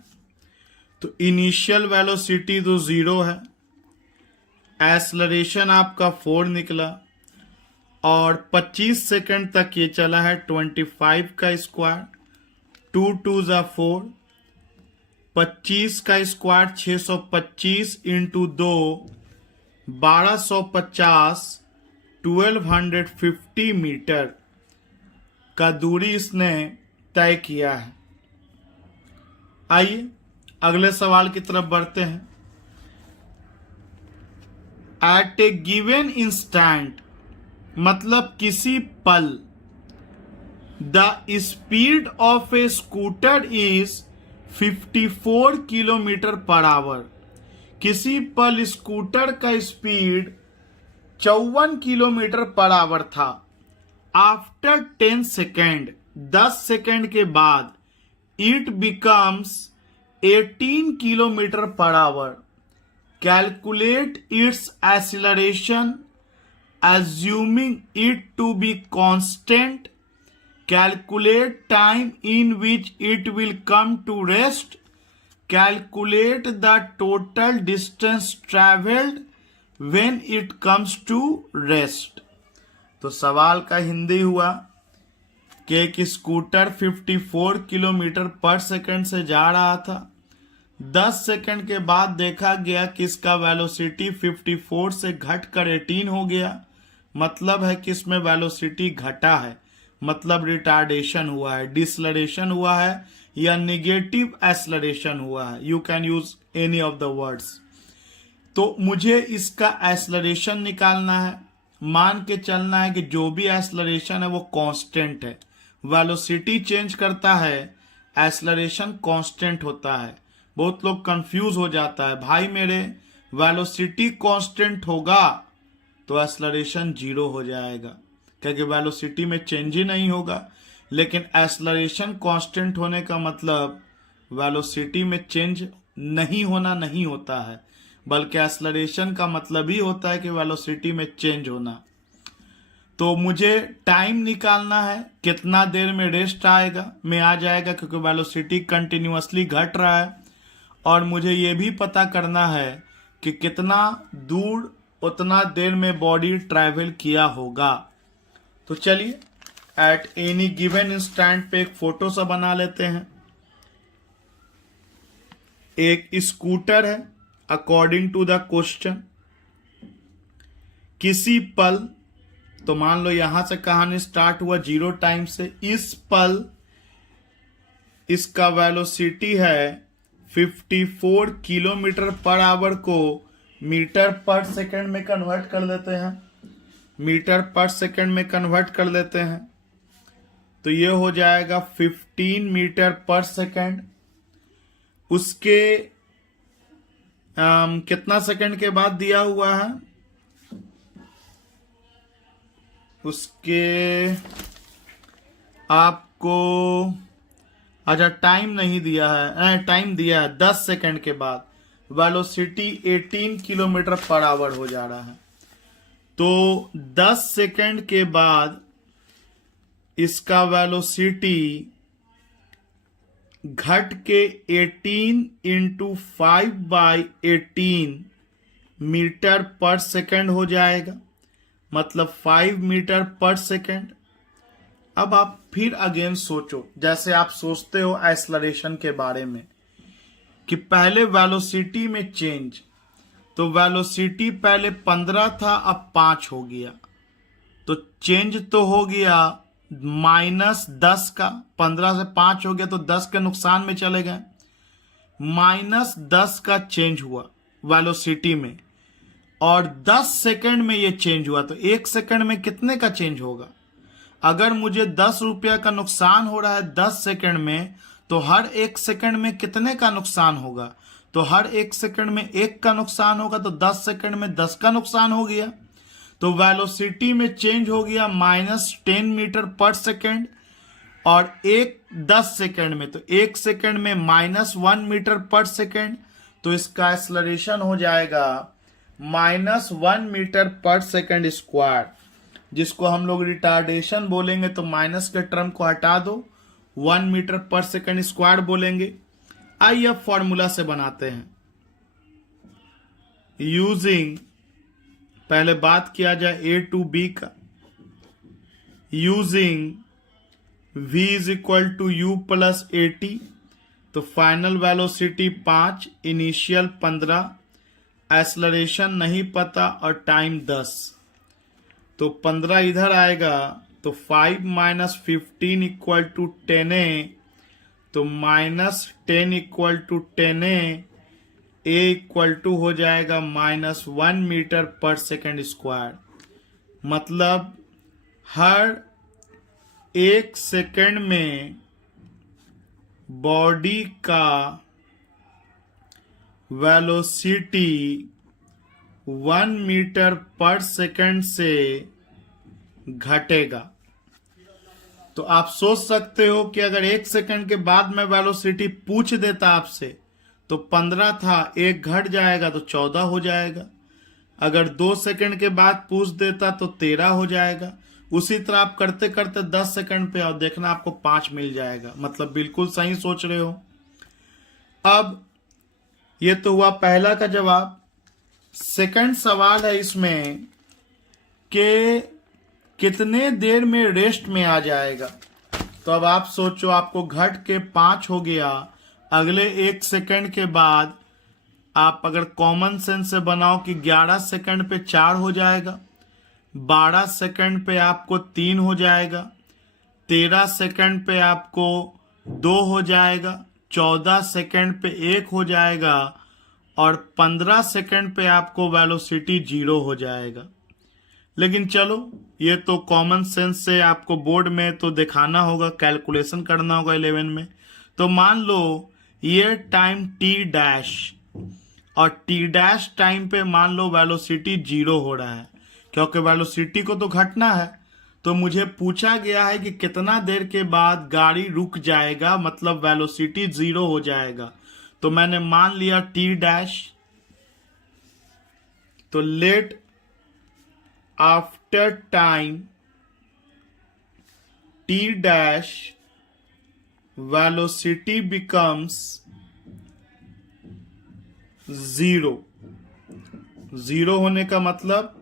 तो इनिशियल वेलोसिटी तो 0 है, एक्सलरेशन आपका 4 निकला, और 25 सेकंड तक ये चला है 25 का स्क्वायर, 2 2 ज़ा 4, 25 का स्क्वायर 625 इंटू 2 1250 1250 मीटर का दूरी इसने तय किया है। आइए अगले सवाल की तरफ बढ़ते हैं। एट ए गिवन इंस्टेंट मतलब किसी पल, the speed of A scooter is 54 kilometre per our. किसी पल स्कूटर का स्पीड 54 किलोमीटर पर आवर था। आफ्टर 10 सेकेंड 10 सेकेंड के बाद it becomes 18 kilometre per our. Calculate its acceleration assuming it to be constant. Calculate time in which it will come to rest. Calculate the total distance traveled when it comes to rest. तो सवाल का हिंदी हुआ कि एक scooter 54 kilometre पर second से जा रहा था। 10 सेकंड के बाद देखा गया कि इसका वेलोसिटी 54 से घटकर 18 हो गया। मतलब है कि इसमें वेलोसिटी घटा है, मतलब रिटार्डेशन हुआ है, डिसलरेशन हुआ है या निगेटिव एक्सलरेशन हुआ है। You can use any of the words. तो मुझे इसका एक्सलरेशन निकालना है। मान के चलना है कि जो भी एक्सलरेशन है वो कांस्टेंट है। वेलोसिटी चेंज करता है, एक्सलरेशन कांस्टेंट होता है। बहुत लोग कंफ्यूज हो जाता है, भाई मेरे वेलोसिटी कांस्टेंट होगा तो एक्सलरेशन 0 हो जाएगा, क्योंकि वेलोसिटी में चेंज ही नहीं होगा। लेकिन एक्सलरेशन कांस्टेंट होने का मतलब वेलोसिटी में चेंज नहीं होना नहीं होता है, बल्कि एक्सलरेशन का मतलब ही होता है कि वेलोसिटी में चेंज होना। तो मुझे टाइम निकालना है, कितना देर में रेस्ट आएगा में आ जाएगा, क्योंकि वेलोसिटी कंटिन्यूअसली घट रहा है। और मुझे ये भी पता करना है कि कितना दूर उतना देर में बॉडी ट्रैवल किया होगा। तो चलिए एट एनी गिवन इंस्टेंट पे एक फोटो सा बना लेते हैं। एक स्कूटर है अकॉर्डिंग टू द क्वेश्चन। किसी पल, तो मान लो यहां से कहानी स्टार्ट हुआ 0 टाइम से। इस पल इसका वेलोसिटी है 54 किलोमीटर पर आवर को मीटर पर सेकंड में कन्वर्ट कर लेते हैं। मीटर पर सेकंड में कन्वर्ट कर लेते हैं तो ये हो जाएगा 15 मीटर पर सेकंड। उसके कितना सेकंड के बाद दिया हुआ है, उसके आपको अच्छा टाइम नहीं दिया है, टाइम दिया है 10 सेकंड के बाद वेलोसिटी 18 किलोमीटर पर आवर हो जा रहा है। तो 10 सेकंड के बाद इसका वेलोसिटी घट के 18 इंटू 5/18 मीटर पर सेकंड हो जाएगा, मतलब 5 मीटर पर सेकंड। अब आप फिर अगेन सोचो, जैसे आप सोचते हो एक्सलरेशन के बारे में कि पहले वेलोसिटी में चेंज, तो वेलोसिटी पहले 15 था अब 5 हो गया, तो चेंज तो हो गया -10 का। 15 से 5 हो गया तो 10 के नुकसान में चले गए, -10 का चेंज हुआ वेलोसिटी में। और 10 सेकंड में ये चेंज हुआ, तो 1 सेकंड में कितने का चेंज होगा। अगर मुझे 10 रुपया का नुकसान हो रहा है 10 सेकंड में, तो हर 1 सेकंड में कितने का नुकसान होगा, तो हर 1 सेकंड में 1 का नुकसान होगा, तो 10 सेकंड में 10 का नुकसान हो गया। तो वेलोसिटी में चेंज हो गया -10 मीटर पर सेकंड। और 10 सेकंड में, तो 1 सेकंड में -1 मीटर पर सेकंड, तो इसका एक्सलरेशन हो जाएगा -1 मीटर पर सेकंड स्क्वायर, जिसको हम लोग रिटार्डेशन बोलेंगे। तो माइनस के टर्म को हटा दो, 1 मीटर पर सेकंड स्क्वायर बोलेंगे। आइए अब फॉर्मूला से बनाते हैं। यूजिंग, पहले बात किया जाए ए टू बी का। Using v is equal to u plus 80, तो फाइनल वेलोसिटी 5, इनिशियल 15, एक्सलरेशन नहीं पता और टाइम 10, तो 15 इधर आएगा, तो 5 माइनस 15 इक्वल टू 10a, तो -10 equal to 10a, a equal to हो जाएगा -1 मीटर पर सेकेंड स्क्वायर। मतलब हर 1 सेकेंड में बॉडी का वेलोसिटी 1 मीटर पर सेकेंड से घटेगा। तो आप सोच सकते हो कि अगर 1 सेकेंड के बाद में वेलोसिटी पूछ देता आपसे तो 15 था, 1 घट जाएगा तो 14 हो जाएगा। अगर 2 सेकेंड के बाद पूछ देता तो 13 हो जाएगा। उसी तरह आप करते करते 10 सेकेंड पे और देखना आपको 5 मिल जाएगा। मतलब बिल्कुल सही सोच रहे हो। अब ये तो हुआ पहला का जवाब। सेकंड सवाल है इसमें कि कितने देर में रेस्ट में आ जाएगा। तो अब आप सोचो, आपको घट के 5 हो गया, अगले 1 सेकंड के बाद आप अगर कॉमन सेंस से बनाओ कि 11 सेकंड पे 4 हो जाएगा, 12 सेकंड पे आपको 3 हो जाएगा, 13 सेकंड पे आपको 2 हो जाएगा, 14 सेकंड पे 1 हो जाएगा और 15 सेकंड पे आपको वेलोसिटी 0 हो जाएगा। लेकिन चलो, ये तो कॉमन सेंस से आपको बोर्ड में तो दिखाना होगा, कैलकुलेशन करना होगा 11 में। तो मान लो ये टाइम टी डैश और टी डैश टाइम पे मान लो वेलोसिटी 0 हो रहा है, क्योंकि वेलोसिटी को तो घटना है। तो मुझे पूछा गया है कि कितना देर के बाद गाड़ी रुक जाएगा, मतलब वेलोसिटी 0 हो जाएगा। तो मैंने मान लिया टी डैश। तो let after time T dash velocity becomes 0। 0 होने का मतलब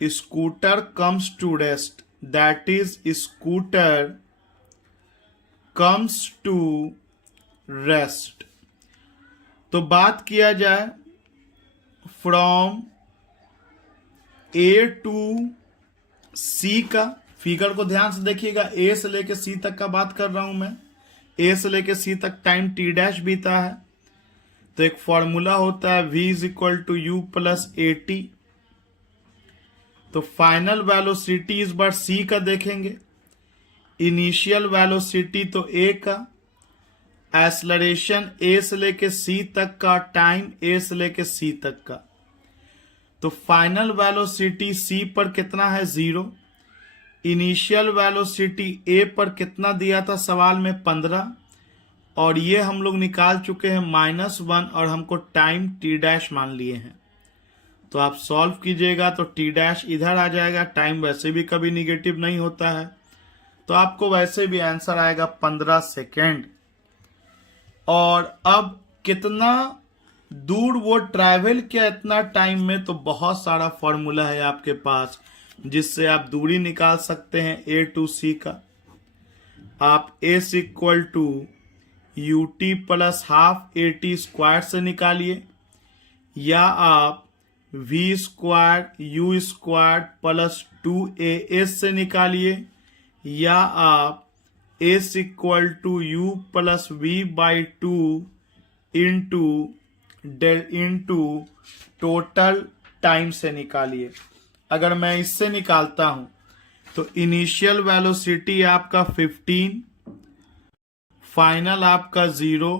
scooter comes to rest, that is scooter comes to rest. तो बात किया जाए फ्रॉम ए टू सी का, फिगर को ध्यान से देखिएगा, ए से लेके सी तक का बात कर रहा हूं मैं। ए से लेके सी तक टाइम टी डैश बीता है। तो एक फॉर्मूला होता है v is equal to you plus A T. तो फाइनल वेलोसिटी इस बार सी का देखेंगे, इनिशियल वेलोसिटी तो ए का, एक्सलरेशन ए से लेके सी तक का, टाइम ए से लेके सी तक का। तो फाइनल वेलोसिटी सी पर कितना है 0, इनिशियल वेलोसिटी ए पर कितना दिया था सवाल में 15, और ये हम लोग निकाल चुके हैं -1 और हमको टाइम टी डैश मान लिए हैं। तो आप सॉल्व कीजिएगा तो टी डैश इधर आ जाएगा, टाइम वैसे भी कभी निगेटिव नहीं होता है, तो आपको वैसे भी आंसर आएगा 15 सेकेंड। और अब कितना दूर वो ट्रैवल किया इतना टाइम में, तो बहुत सारा फॉर्मूला है आपके पास जिससे आप दूरी निकाल सकते हैं ए टू सी का। आप S equal to U T plus half A T square से निकालिए, या आप V square U square plus 2as से निकालिए, या आप S equal to you plus V by 2 into total time से निकालिए। अगर मैं इससे निकालता हूं तो इनिशियल वेलोसिटी आपका 15, फाइनल आपका 0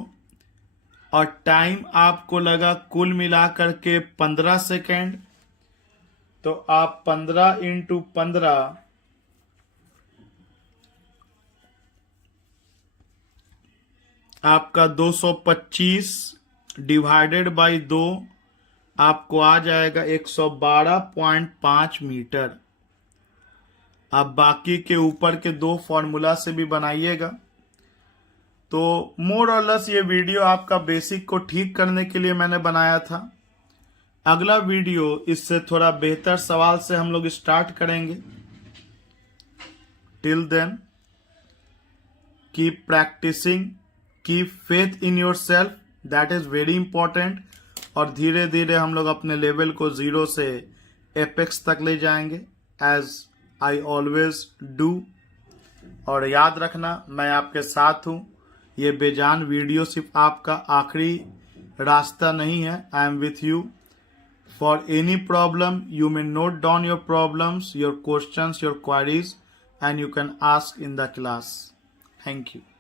और टाइम आपको लगा कुल मिलाकर के 15 सेकेंड। तो आप 15 इंटू 15 आपका 225 डिवाइडेड बाई 2 आपको आ जाएगा 112.5 मीटर। आप बाकी के ऊपर के 2 फॉर्मूला से भी बनाइएगा। तो मोर और लेस ये वीडियो आपका बेसिक को ठीक करने के लिए मैंने बनाया था। अगला वीडियो इससे थोड़ा बेहतर सवाल से हम लोग स्टार्ट करेंगे। Till then keep practising, keep faith in yourself, that is very important. और धीरे धीरे हम लोग अपने लेवल को 0 से एपेक्स तक ले जाएंगे, एज आई ऑलवेज डू। और याद रखना, मैं आपके साथ हूँ। ये बेजान वीडियो सिर्फ आपका आखिरी रास्ता नहीं है। I am with you for any problem. You may note down your problems, your questions, your queries, and you can ask in the class. Thank you.